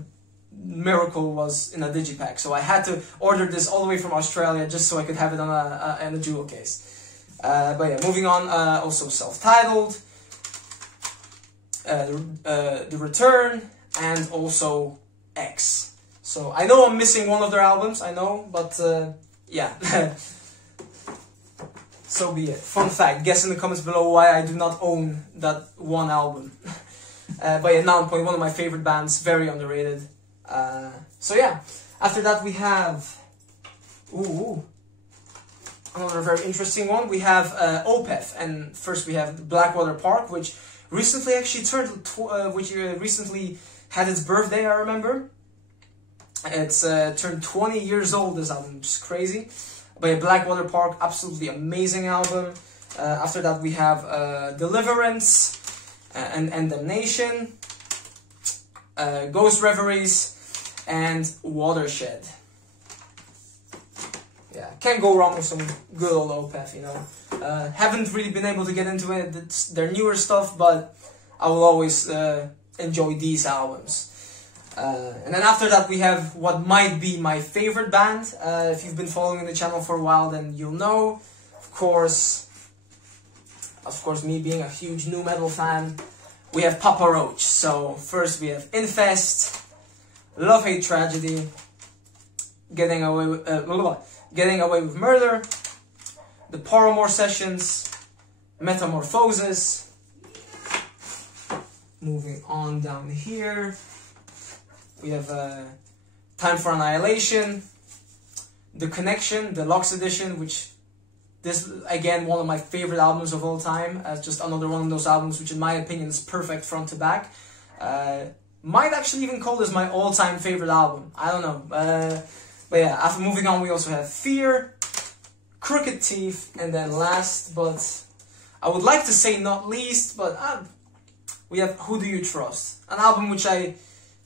Miracle was in a digipack. So I had to order this all the way from Australia just so I could have it on a jewel case. But yeah, moving on, also self-titled, The Return, and also X. So I know I'm missing one of their albums, I know, but yeah. So be it. Fun fact, guess in the comments below why I do not own that one album. But yeah, Nonpoint, one of my favorite bands, very underrated. So yeah, after that we have another very interesting one. We have Opeth, and first we have Blackwater Park, which recently actually recently had its birthday, I remember. It's turned 20 years old, this album, which is crazy. But yeah, Blackwater Park, absolutely amazing album. After that we have Deliverance, and Damnation, Ghost Reveries, and Watershed. Yeah, can't go wrong with some good old Opeth, you know. Haven't really been able to get into it, it's their newer stuff, but I will always enjoy these albums. And then after that we have what might be my favorite band. If you've been following the channel for a while, then you'll know. Of course, me being a huge nu metal fan, we have Papa Roach. So first we have Infest, Love Hate Tragedy, Getting Away with Murder, The Paramore Sessions, Metamorphosis. Moving on down here, we have Time for Annihilation, The Connection, Deluxe Edition, which this, again, one of my favorite albums of all time. Just another one of those albums which in my opinion is perfect front to back. Might actually even call this my all-time favorite album. I don't know. But yeah, after moving on, we also have Fear, Crooked Teeth, and then last, but I would like to say not least, but we have Who Do You Trust? An album which I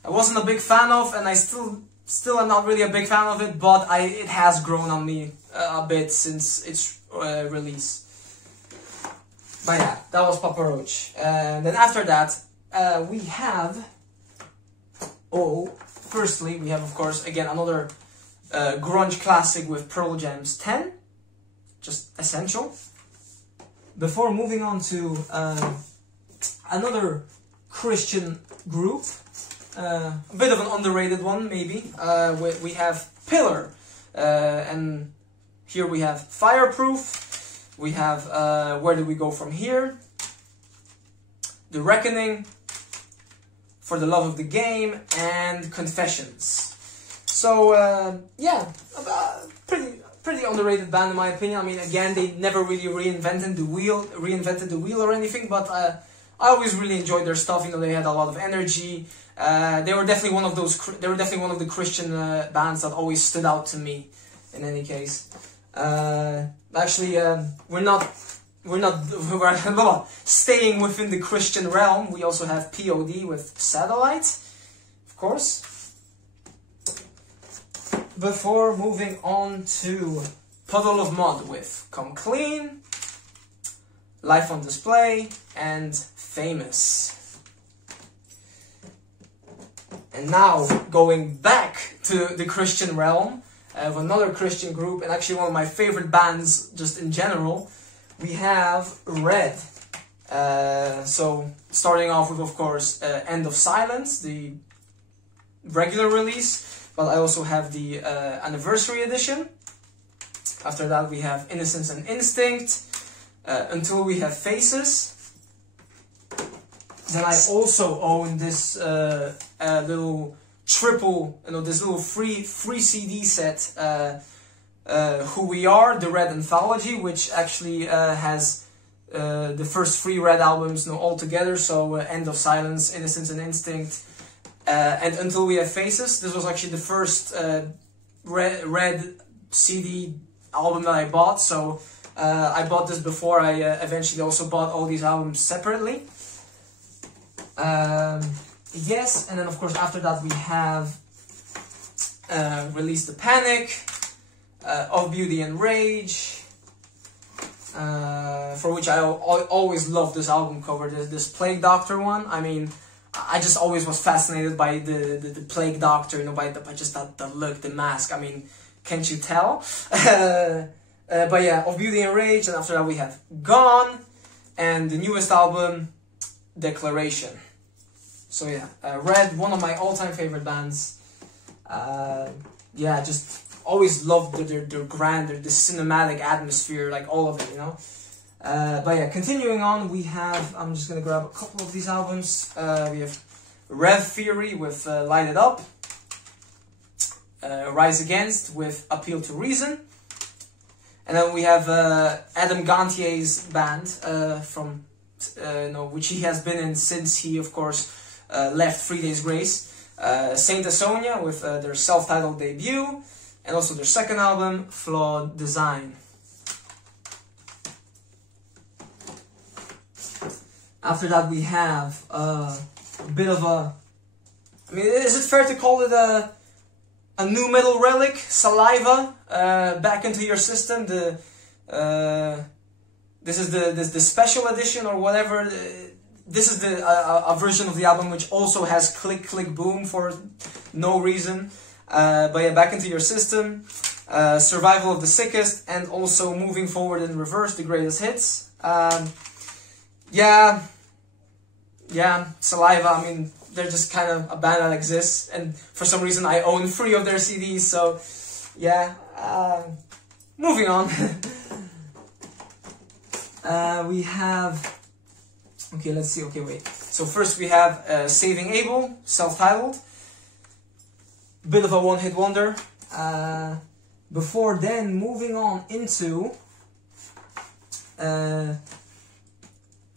wasn't a big fan of, and I still am not really a big fan of it, but it has grown on me a bit since its release. But yeah, that was Papa Roach. And then after that, we have... firstly, we have, of course, again, another grunge classic with Pearl Jam's 10. Just essential. Before moving on to another Christian group, a bit of an underrated one, maybe. We have Pillar, and here we have Fireproof. We have Where Do We Go From Here? The Reckoning, For the Love of the Game, and Confessions. So yeah, pretty underrated band in my opinion. I mean, again, they never really reinvented the wheel or anything, but I always really enjoyed their stuff. You know, they had a lot of energy. They were definitely one of those. They were definitely one of the Christian bands that always stood out to me. In any case, actually, we're not staying within the Christian realm. We also have P.O.D. with Satellite, of course. Before moving on to Puddle of Mud with Come Clean, Life on Display, and Famous. And now, going back to the Christian realm, of another Christian group, and actually one of my favorite bands just in general, we have Red. So, starting off with, of course, End of Silence, the regular release, but I also have the anniversary edition. After that we have Innocence and Instinct, Until We Have Faces. Then I also own this little triple, this little free CD set, Who We Are, the Red Anthology, which actually has the first 3 Red albums all together, so End of Silence, Innocence and Instinct, and Until We Have Faces. This was actually the first Red CD album that I bought, so I bought this before I eventually also bought all these albums separately. Yes, and then of course after that we have Release the Panic, Of Beauty and Rage, for which I always loved this album cover, this Plague Doctor one. I mean, I just always was fascinated by the Plague Doctor, by just the look, the mask. I mean, can't you tell? But yeah, Of Beauty and Rage, and after that we have Gone, and the newest album, Declaration. So yeah, Red, one of my all-time favorite bands. Yeah, just always loved their grandeur, the cinematic atmosphere, like all of it, But yeah, continuing on, we have, I'm just gonna grab a couple of these albums. We have Rev Theory with Light It Up, Rise Against with Appeal to Reason, and then we have Adam Gantier's band from which he has been in since he, of course, left 3 Days Grace. Saint Asonia with their self-titled debut, and also their second album, Flawed Design. After that we have a bit of a, I mean, is it fair to call it a new metal relic, Saliva, back into your system? This is the special edition or whatever. This is a version of the album which also has Click Click Boom for no reason. But yeah, Back Into Your System, Survival of the Sickest, and also Moving Forward in Reverse, the greatest hits. Yeah, Saliva, I mean, they're just kind of a band that exists, and for some reason I own 3 of their CDs, so yeah, moving on. We have, okay, let's see, okay, wait. So first we have Saving Abel, self-titled. Bit of a one-hit wonder. Before then, moving on into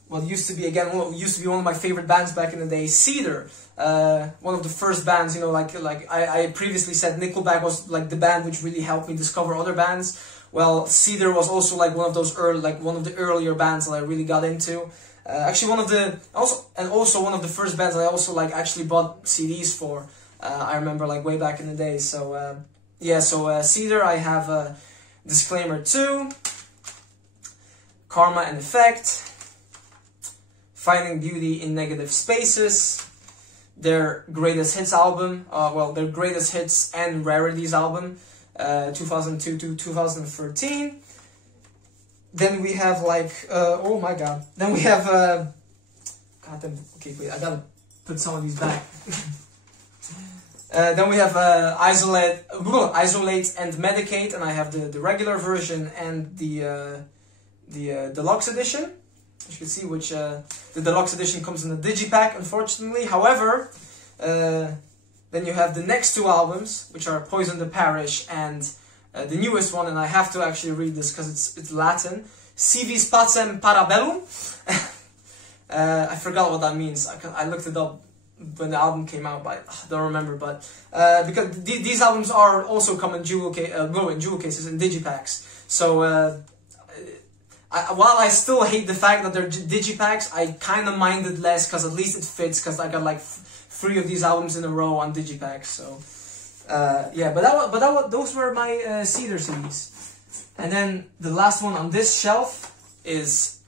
what used to be one of my favorite bands back in the day, Cedar. One of the first bands, like I previously said, Nickelback was like the band which really helped me discover other bands. Well, Cedar was also like one of those one of the earlier bands that I really got into. Actually, one of the first bands that I also actually bought CDs for. I remember way back in the day. So yeah, so Cedar, I have Disclaimer 2, Karma and Effect, Finding Beauty in Negative Spaces, their greatest hits album, their greatest hits and rarities album, 2002 to 2013. Then we have oh my god. Then we have goddamn. Okay, wait. I gotta put some of these back. Then we have Isolate and Medicate, and I have the regular version and the deluxe edition. As you can see, which the deluxe edition comes in the digipack, unfortunately. However, then you have the next 2 albums, which are Poison the Parish and the newest one, and I have to actually read this because it's Latin. Si vis pacem parabellum. I forgot what that means. I looked it up when the album came out, but I don't remember. But because these albums are also come in jewel cases in digipacks. So while I still hate the fact that they're digipacks, I kind of mind it less because at least it fits. Because I got 3 of these albums in a row on digipacks. So yeah, but those were my Cedar CDs. And then the last one on this shelf is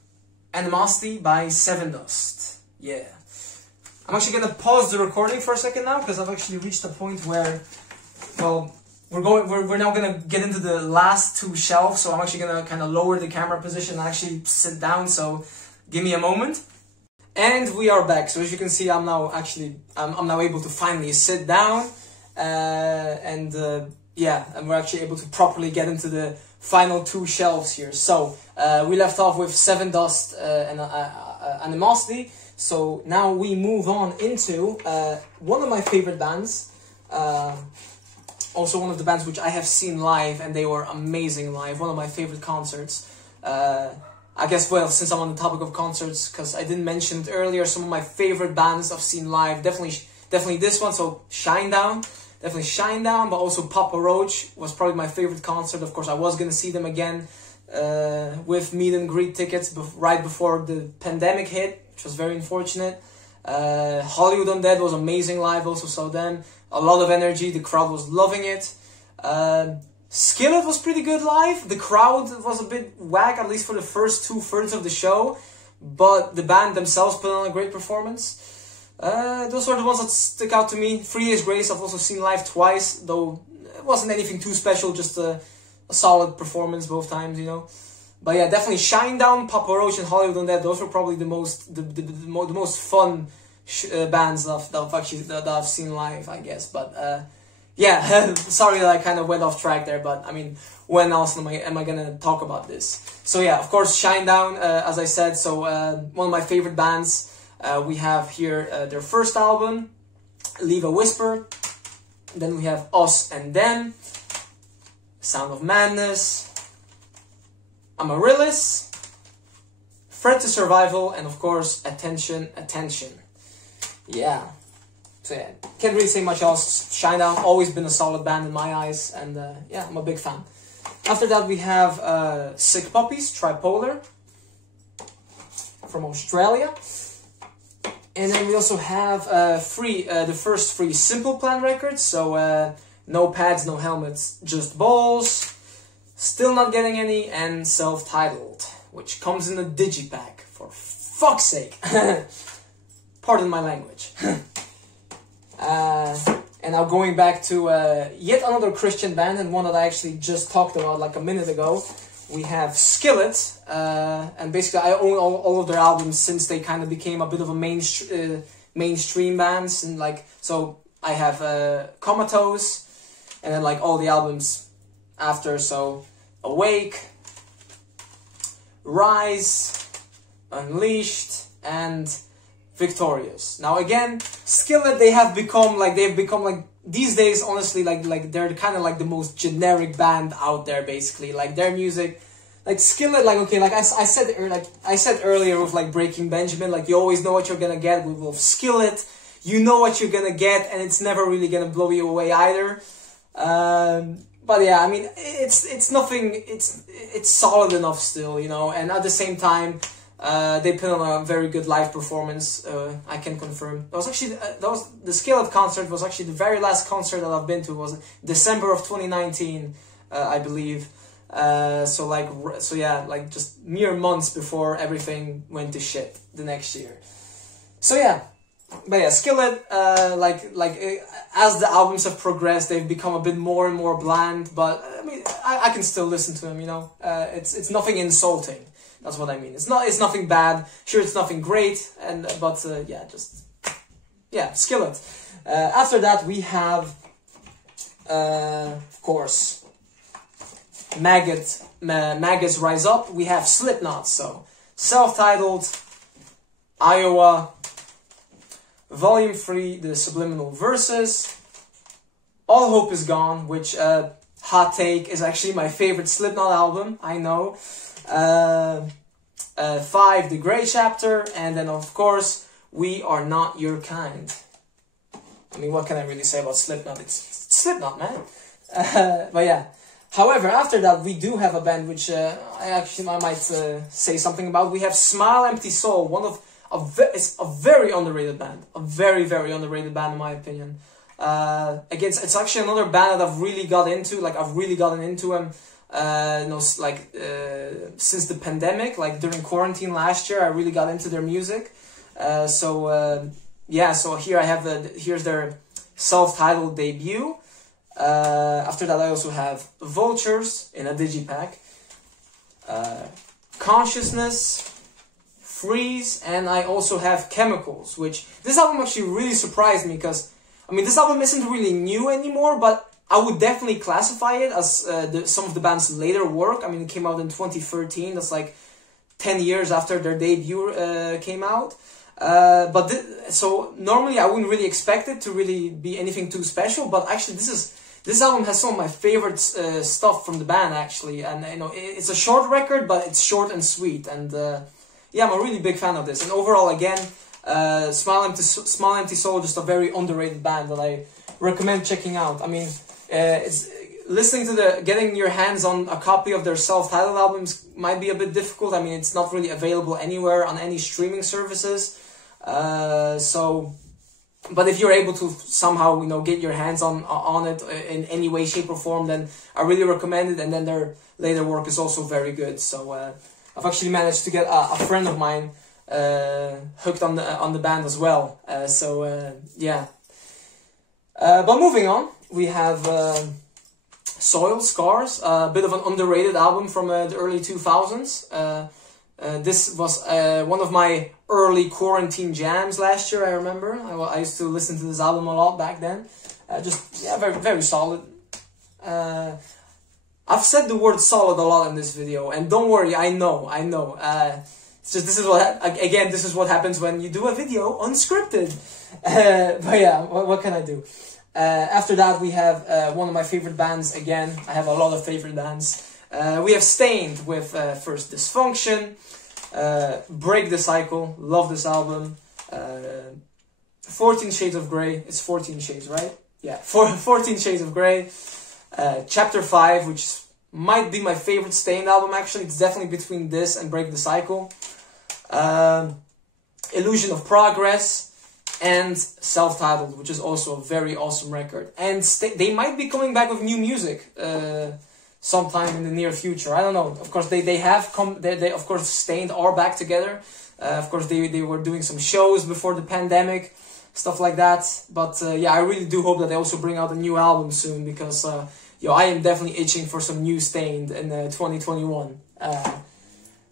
Animosity by Sevendust. Yeah. I'm actually gonna pause the recording for a second now because I've actually reached a point where, well, we're now gonna get into the last two shelves. So I'm actually gonna kind of lower the camera position and actually sit down. So give me a moment. And we are back. So as you can see, I'm now able to finally sit down, and we're actually able to properly get into the final two shelves here. So we left off with Sevendust and Animosity. So now we move on into one of my favorite bands. Also one of the bands which I have seen live, and they were amazing live. One of my favorite concerts. I guess, well, since I'm on the topic of concerts, because I didn't mention it earlier, some of my favorite bands I've seen live, definitely this one, so Shinedown, but also Papa Roach was probably my favorite concert. Of course, I was going to see them again with meet and greet tickets right before the pandemic hit, which was very unfortunate. Hollywood Undead was amazing live, also saw them. A lot of energy, the crowd was loving it. Skillet was pretty good live. The crowd was a bit whack, at least for the first 2/3 of the show, but the band themselves put on a great performance. Those are the ones that stick out to me. 3 Days Grace I've also seen live twice, though it wasn't anything too special, just a solid performance both times, you know. But yeah, definitely Shinedown, Papa Roach, and Hollywood Undead. Those were probably the most fun bands that I've seen live, I guess. But yeah, sorry that I kind of went off track there, but I mean, when else am I gonna talk about this? So yeah, of course, Shinedown, as I said, so one of my favorite bands. We have here their first album, Leave a Whisper. Then we have Us and Them, Sound of Madness, Amaryllis, Threat to Survival, and of course, Attention, Attention. Yeah. So yeah, can't really say much else. Shinedown, always been a solid band in my eyes, and yeah, I'm a big fan. After that we have Sick Puppies, Tripolar, from Australia. And then we also have the first 3 Simple Plan records, so No Pads, No Helmets, Just Balls, Still Not Getting Any, and Self-Titled, which comes in a digipack, for fuck's sake. Pardon my language. And now going back to yet another Christian band, and one that I actually just talked about like a minute ago. We have Skillet, and basically I own all of their albums since they kind of became a bit of a mainstream bands, and like, so I have Comatose, and then like all the albums after, so Awake, Rise, Unleashed, and Victorious. Now again, Skillet, they've become like these days, honestly, like they're kind of like the most generic band out there, basically. Like their music, like Skillet, like okay, like I said earlier with like Breaking Benjamin, like you always know what you're gonna get with Skillet. You know what you're gonna get, and it's never really gonna blow you away either. But yeah, I mean, it's nothing. It's solid enough still, you know. And at the same time, they put on a very good live performance. I can confirm. That was actually the Skillet concert was actually the very last concert that I've been to. It was December of 2019, I believe. So yeah, like just mere months before everything went to shit the next year. So yeah. But yeah, Skillet, as the albums have progressed, they've become a bit more and more bland. But I mean, I can still listen to them. You know, it's nothing insulting. That's what I mean. It's nothing bad. Sure, it's nothing great. Yeah, Skillet. After that, we have, of course, Maggots Rise Up. We have Slipknot. So self-titled, Iowa. Volume 3, The Subliminal Verses, All Hope Is Gone, which, hot take, is actually my favorite Slipknot album, I know. 5, The Grey Chapter, and then of course, We Are Not Your Kind. I mean, what can I really say about Slipknot? It's Slipknot, man. But yeah. However, after that, we do have a band which I might say something about. We have Smile Empty Soul, it's a very underrated band. A very, very underrated band in my opinion. Again, it's actually another band that I've really got into. Like, I've really gotten into them, since the pandemic. Like, during quarantine last year, I really got into their music. yeah, so here I have here's their self-titled debut. After that, I also have Vultures in a digipack, Consciousness, Freeze, and I also have Chemicals, which this album actually really surprised me because, I mean, this album isn't really new anymore, but I would definitely classify it as some of the band's later work. I mean, it came out in 2013, that's like 10 years after their debut came out. So normally I wouldn't really expect it to really be anything too special, but actually this album has some of my favorite stuff from the band actually, and you know, it's a short record, but it's short and sweet, and yeah, I'm a really big fan of this. And overall, again, Smile Empty Soul, just a very underrated band that I recommend checking out. I mean, it's listening to getting your hands on a copy of their self-titled albums might be a bit difficult. I mean, it's not really available anywhere on any streaming services. But if you're able to somehow, you know, get your hands on it in any way, shape, or form, then I really recommend it. And then their later work is also very good. So I've actually managed to get a friend of mine hooked on the band as well. Yeah. But moving on, we have Soil Scars, a bit of an underrated album from the early 2000s. This was one of my early quarantine jams last year, I remember. I used to listen to this album a lot back then. Very, very solid. I've said the word solid a lot in this video, and don't worry, I know. It's just, this is what happens when you do a video unscripted. But yeah, what can I do? After that, we have one of my favorite bands again. I have a lot of favorite bands. We have Stained with first Dysfunction, Break the Cycle, love this album. 14 Shades of Grey, it's 14 Shades, right? Yeah, 14 Shades of Grey. Chapter 5, which might be my favorite Stained album actually. It's definitely between this and Break the Cycle. Illusion of Progress. And Self-Titled, which is also a very awesome record. And they might be coming back with new music sometime in the near future. I don't know. Of course, they have come. They of course Stained are back together. Of course, they were doing some shows before the pandemic, stuff like that. But yeah, I really do hope that they also bring out a new album soon, because I am definitely itching for some new Stained in 2021.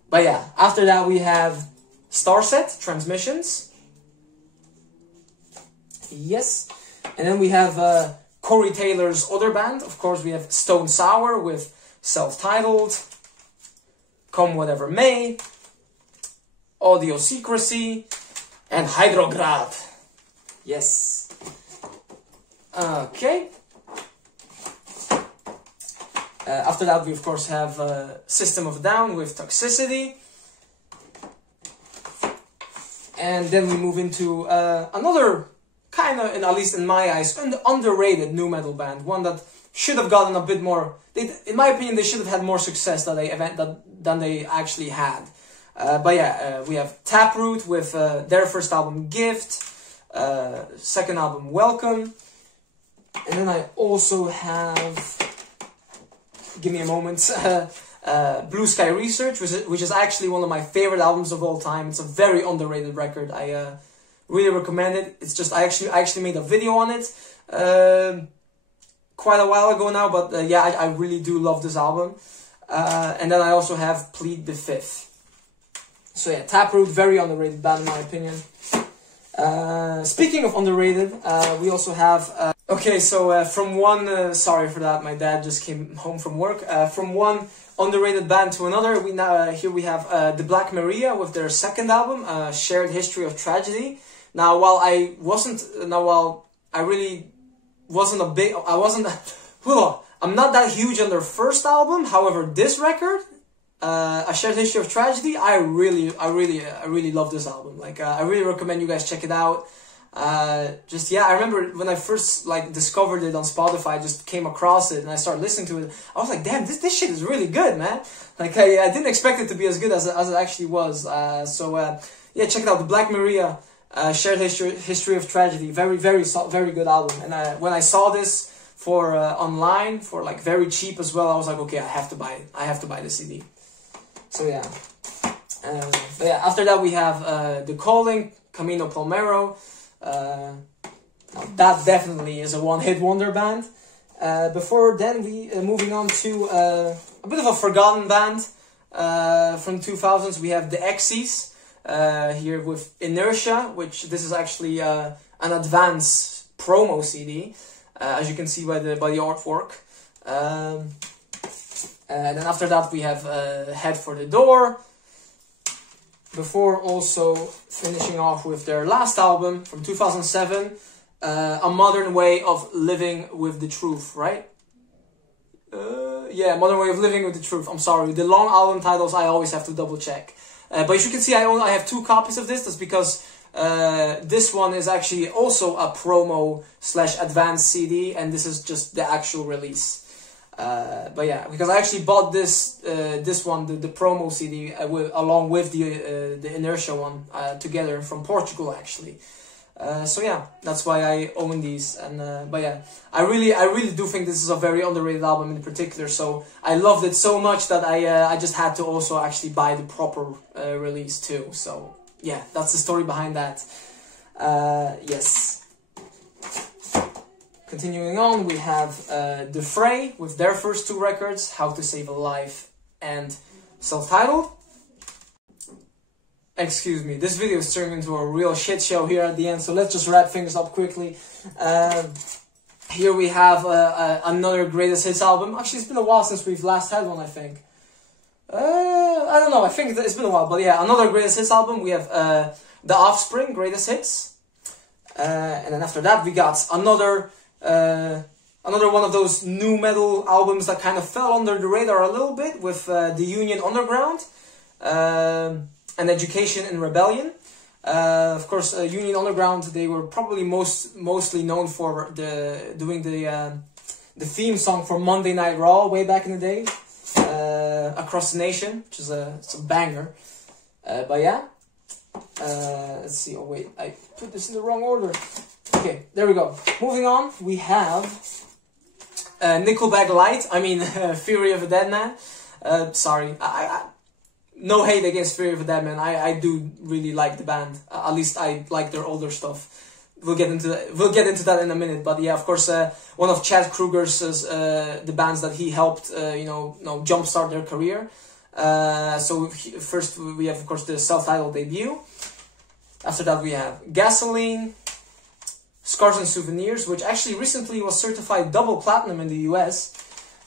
But yeah, after that we have Starset, Transmissions. Yes, and then we have Corey Taylor's other band. Of course, we have Stone Sour with Self-Titled, Come Whatever May, Audio Secrecy, and Hydrograd. Yes. Okay. After that, we of course have System of a Down with Toxicity. And then we move into another kind of, at least in my eyes, an underrated nu metal band. One that should have gotten a bit more. In my opinion, they should have had more success than they actually had. But yeah, we have Taproot with their first album, Gift. Second album, Welcome. And then I also have, give me a moment, Blue Sky Research, which is actually one of my favorite albums of all time. It's a very underrated record. I really recommend it. It's just, I actually made a video on it quite a while ago now, but yeah, I really do love this album. And then I also have Plead the Fifth. So yeah, Taproot, very underrated band in my opinion. Speaking of underrated, we also have, okay, so from one, sorry for that, my dad just came home from work. From one underrated band to another, here we have The Black Maria with their second album, Shared History of Tragedy. Now, while I really wasn't a big, I'm not that huge on their first album. However, this record, A Shared History of Tragedy, I really love this album. Like, I really recommend you guys check it out. I remember when I first discovered it on Spotify, I just came across it and I started listening to it. I was like, damn, this shit is really good, man. Like, I didn't expect it to be as good as it actually was. Yeah, check it out, The Black Maria, Shared History of Tragedy. Very good album. And when I saw this for online for very cheap as well, I was like, okay, I have to buy it. I have to buy the CD. So yeah. But yeah, after that we have The Calling, Camino Palmero. That definitely is a one-hit wonder band. Before then, we moving on to a bit of a forgotten band from 2000s. We have the X's here with Inertia, which this is actually an advance promo CD, as you can see by the artwork. And then after that we have Head for the Door, before also finishing off with their last album from 2007, A Modern Way of Living with the Truth, right? Yeah, Modern Way of Living with the Truth. I'm sorry, the long album titles I always have to double check. But as you can see, I have 2 copies of this. That's because this one is actually also a promo / advanced CD, and this is just the actual release. But yeah, because I actually bought this one, the promo CD, along with the Inertia one together from Portugal actually. So yeah, that's why I own these. And but yeah, I really do think this is a very underrated album in particular. So I loved it so much that I just had to also actually buy the proper release too. So yeah, that's the story behind that. Yes. Continuing on, we have The Fray with their first 2 records, How to Save a Life and Self-Titled. Excuse me, this video is turning into a real shit show here at the end, so let's just wrap things up quickly. Here we have another Greatest Hits album. Actually, it's been a while since we've last had one, I think. I don't know, I think it's been a while, but yeah, another Greatest Hits album. We have The Offspring, Greatest Hits. And then after that, we got another one of those new metal albums that kind of fell under the radar a little bit with The Union Underground and Education in Rebellion. Of course, Union Underground, they were probably mostly known for doing the theme song for Monday Night Raw way back in the day, Across the Nation, which is it's a banger. But yeah, let's see. Oh wait, I put this in the wrong order. Okay, there we go. Moving on, we have Nickelback Light. I mean, Fury of a Dead Man. Sorry, no hate against Fury of a Dead Man. I do really like the band. At least I like their older stuff. We'll get into that in a minute. But yeah, of course, one of Chad Kroeger's the bands that he helped jumpstart their career. So first we have, of course, the self-titled debut. After that we have Gasoline, Scars and Souvenirs, which actually recently was certified double platinum in the US.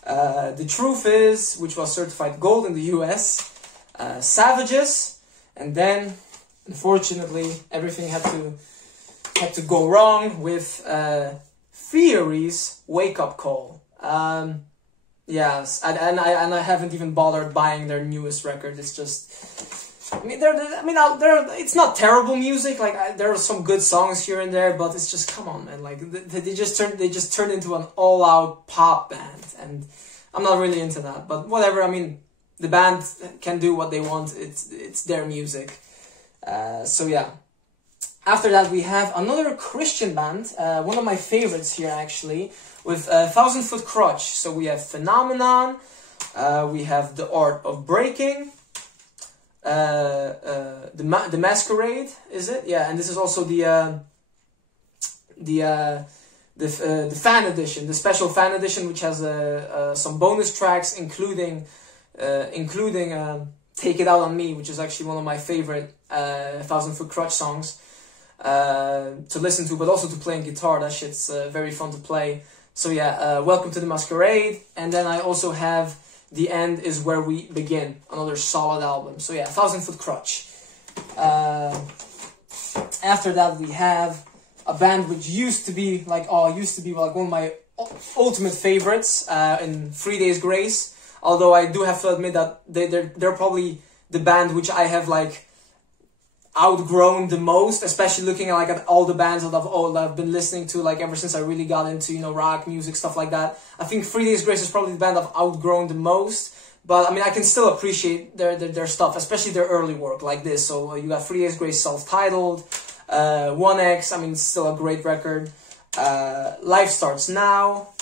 The Truth Is, which was certified gold in the US. Savages, and then unfortunately everything had to go wrong with Theory's Wake Up Call. Yes, and I haven't even bothered buying their newest record. It's just, it's not terrible music. Like there are some good songs here and there, but it's just, come on, man. Like they just turned into an all-out pop band, and I'm not really into that. But whatever. I mean, the band can do what they want. It's their music. So yeah. After that, we have another Christian band, one of my favorites here actually, with 1,000 Foot Crutch. So we have Phenomenon, we have The Art of Breaking, the Masquerade, is it? Yeah, and this is also the fan edition, the special fan edition, which has some bonus tracks, including Take It Out on Me, which is actually one of my favorite 1,000 Foot Crutch songs. To listen to, but also to play on guitar. That shit's very fun to play. So yeah, Welcome to the Masquerade, and then I also have The End Is Where We Begin, another solid album. So yeah, 1,000 Foot Crutch. After that, we have a band which used to be like one of my ultimate favorites in 3 Days Grace. Although I do have to admit that they're probably the band which I have like outgrown the most, especially looking at all the bands that I've been listening to like ever since I really got into rock music, stuff like that. I think 3 Days Grace is probably the band I've outgrown the most, but I mean I can still appreciate their stuff, especially their early work like this. So you got 3 Days Grace self-titled, 1X, I mean it's still a great record, Life Starts Now,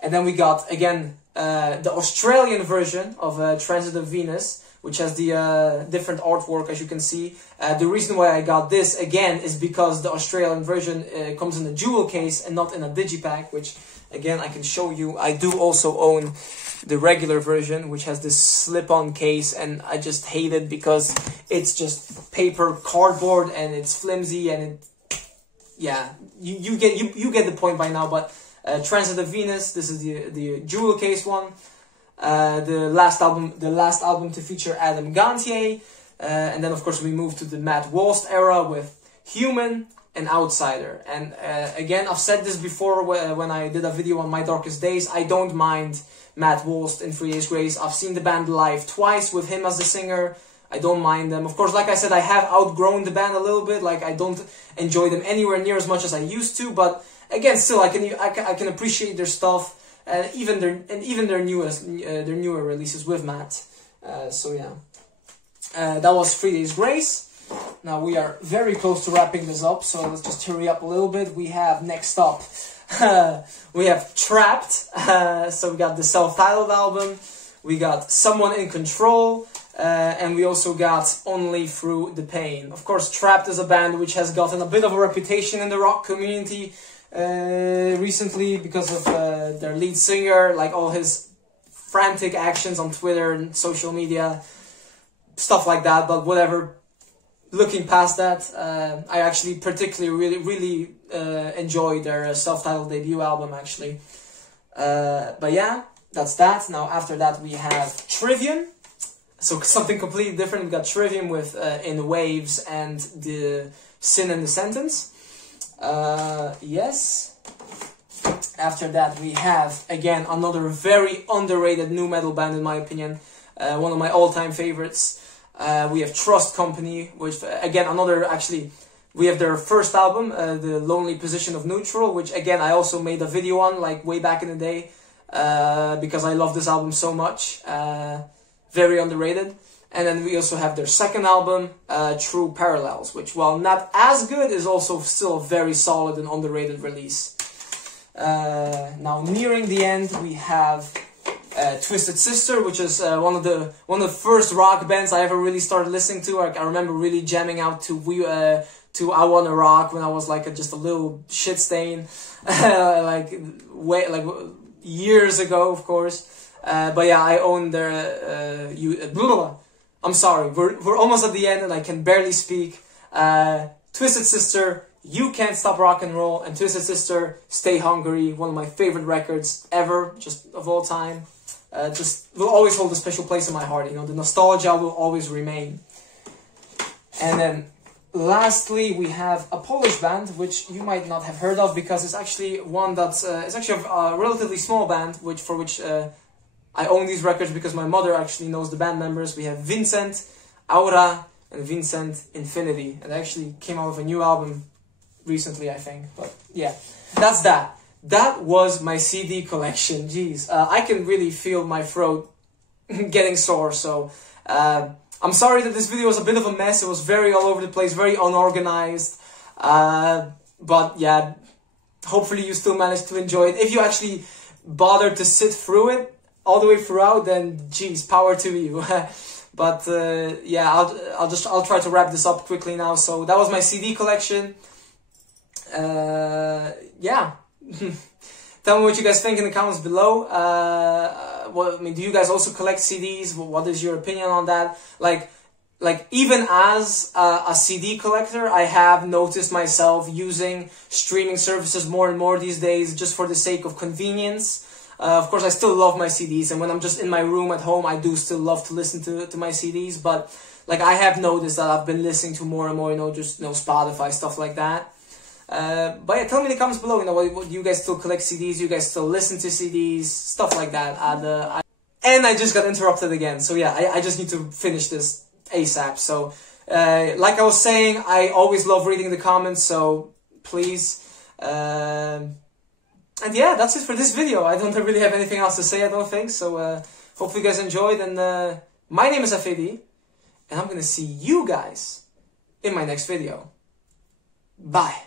and then we got again the Australian version of Transit of Venus, which has the different artwork, as you can see. The reason why I got this again is because the Australian version comes in a jewel case and not in a digipack, which again I can show you. I do also own the regular version, which has this slip-on case, and I just hate it because it's just paper cardboard and it's flimsy, and it, yeah, you get the point by now. But Transit of Venus, this is the jewel case one. The last album to feature Adam Gantier, and then of course we moved to the Matt Walst era with Human and Outsider. And again, I've said this before when I did a video on My Darkest Days, I don't mind Matt Walst in 3 Days Grace. I've seen the band live twice with him as the singer. I don't mind them. Of course, like I said, I have outgrown the band a little bit. Like, I don't enjoy them anywhere near as much as I used to. But again, still, I can appreciate their stuff, and even their newer releases with Matt. So yeah, that was 3 Days Grace. Now we are very close to wrapping this up, so let's just hurry up a little bit. We have next up, we have Trapped. So we got the self-titled album. We got Someone in Control. And we also got Only Through the Pain. Of course, Trapped is a band which has gotten a bit of a reputation in the rock community recently because of their lead singer, like all his frantic actions on Twitter and social media, stuff like that. But whatever, looking past that, I actually particularly really enjoyed their self-titled debut album, actually. But yeah, that's that. Now after that we have Trivium. So something completely different. We got Trivium with In Waves and the Sin and the Sentence. Yes. After that we have, again, another very underrated nu metal band in my opinion. One of my all-time favorites. We have Trust Company, which again, actually, we have their first album, The Lonely Position of Neutral, which again, I also made a video on, like way back in the day, because I love this album so much. Very underrated. And then we also have their second album, True Parallels, which, while not as good, is also still a very solid and underrated release. Now nearing the end, we have Twisted Sister, which is one of the first rock bands I ever really started listening to. I remember really jamming out to I Wanna Rock when I was like just a little shit stain, like years ago, of course. But yeah, I own their I'm sorry, we're almost at the end and I can barely speak. Twisted Sister, You Can't Stop Rock and Roll, and Twisted Sister, Stay Hungry, one of my favorite records ever, just of all time. Just will always hold a special place in my heart. You know, the nostalgia will always remain. And then lastly, we have a Polish band, which you might not have heard of because it's actually one that's it's actually a relatively small band, for which I own these records because my mother actually knows the band members. We have Vincent, Aura, and Vincent Infinity. And they actually came out with a new album recently, I think. But yeah, that's that. That was my CD collection. Jeez, I can really feel my throat getting sore. So I'm sorry that this video was a bit of a mess. It was very all over the place, very unorganized. But yeah, hopefully you still managed to enjoy it. If you actually bothered to sit through it all the way throughout, then geez, power to you. But yeah, I'll try to wrap this up quickly now. So that was my CD collection. Yeah. Tell me what you guys think in the comments below. Do you guys also collect CDs? What is your opinion on that? Like even as a CD collector, I have noticed myself using streaming services more and more these days, just for the sake of convenience. Of course, I still love my CDs, and when I'm just in my room at home, I do still love to listen to my CDs. But like, I have noticed that I've been listening to more and more, Spotify, stuff like that. But yeah, tell me in the comments below, what you guys still collect CDs, you guys still listen to CDs, stuff like that. And I just got interrupted again, so yeah, I just need to finish this ASAP. So, like I was saying, I always love reading the comments, so please. And yeah, that's it for this video. I don't really have anything else to say, I don't think. So, hopefully you guys enjoyed, and my name is F.A.D, and I'm gonna see you guys in my next video. Bye.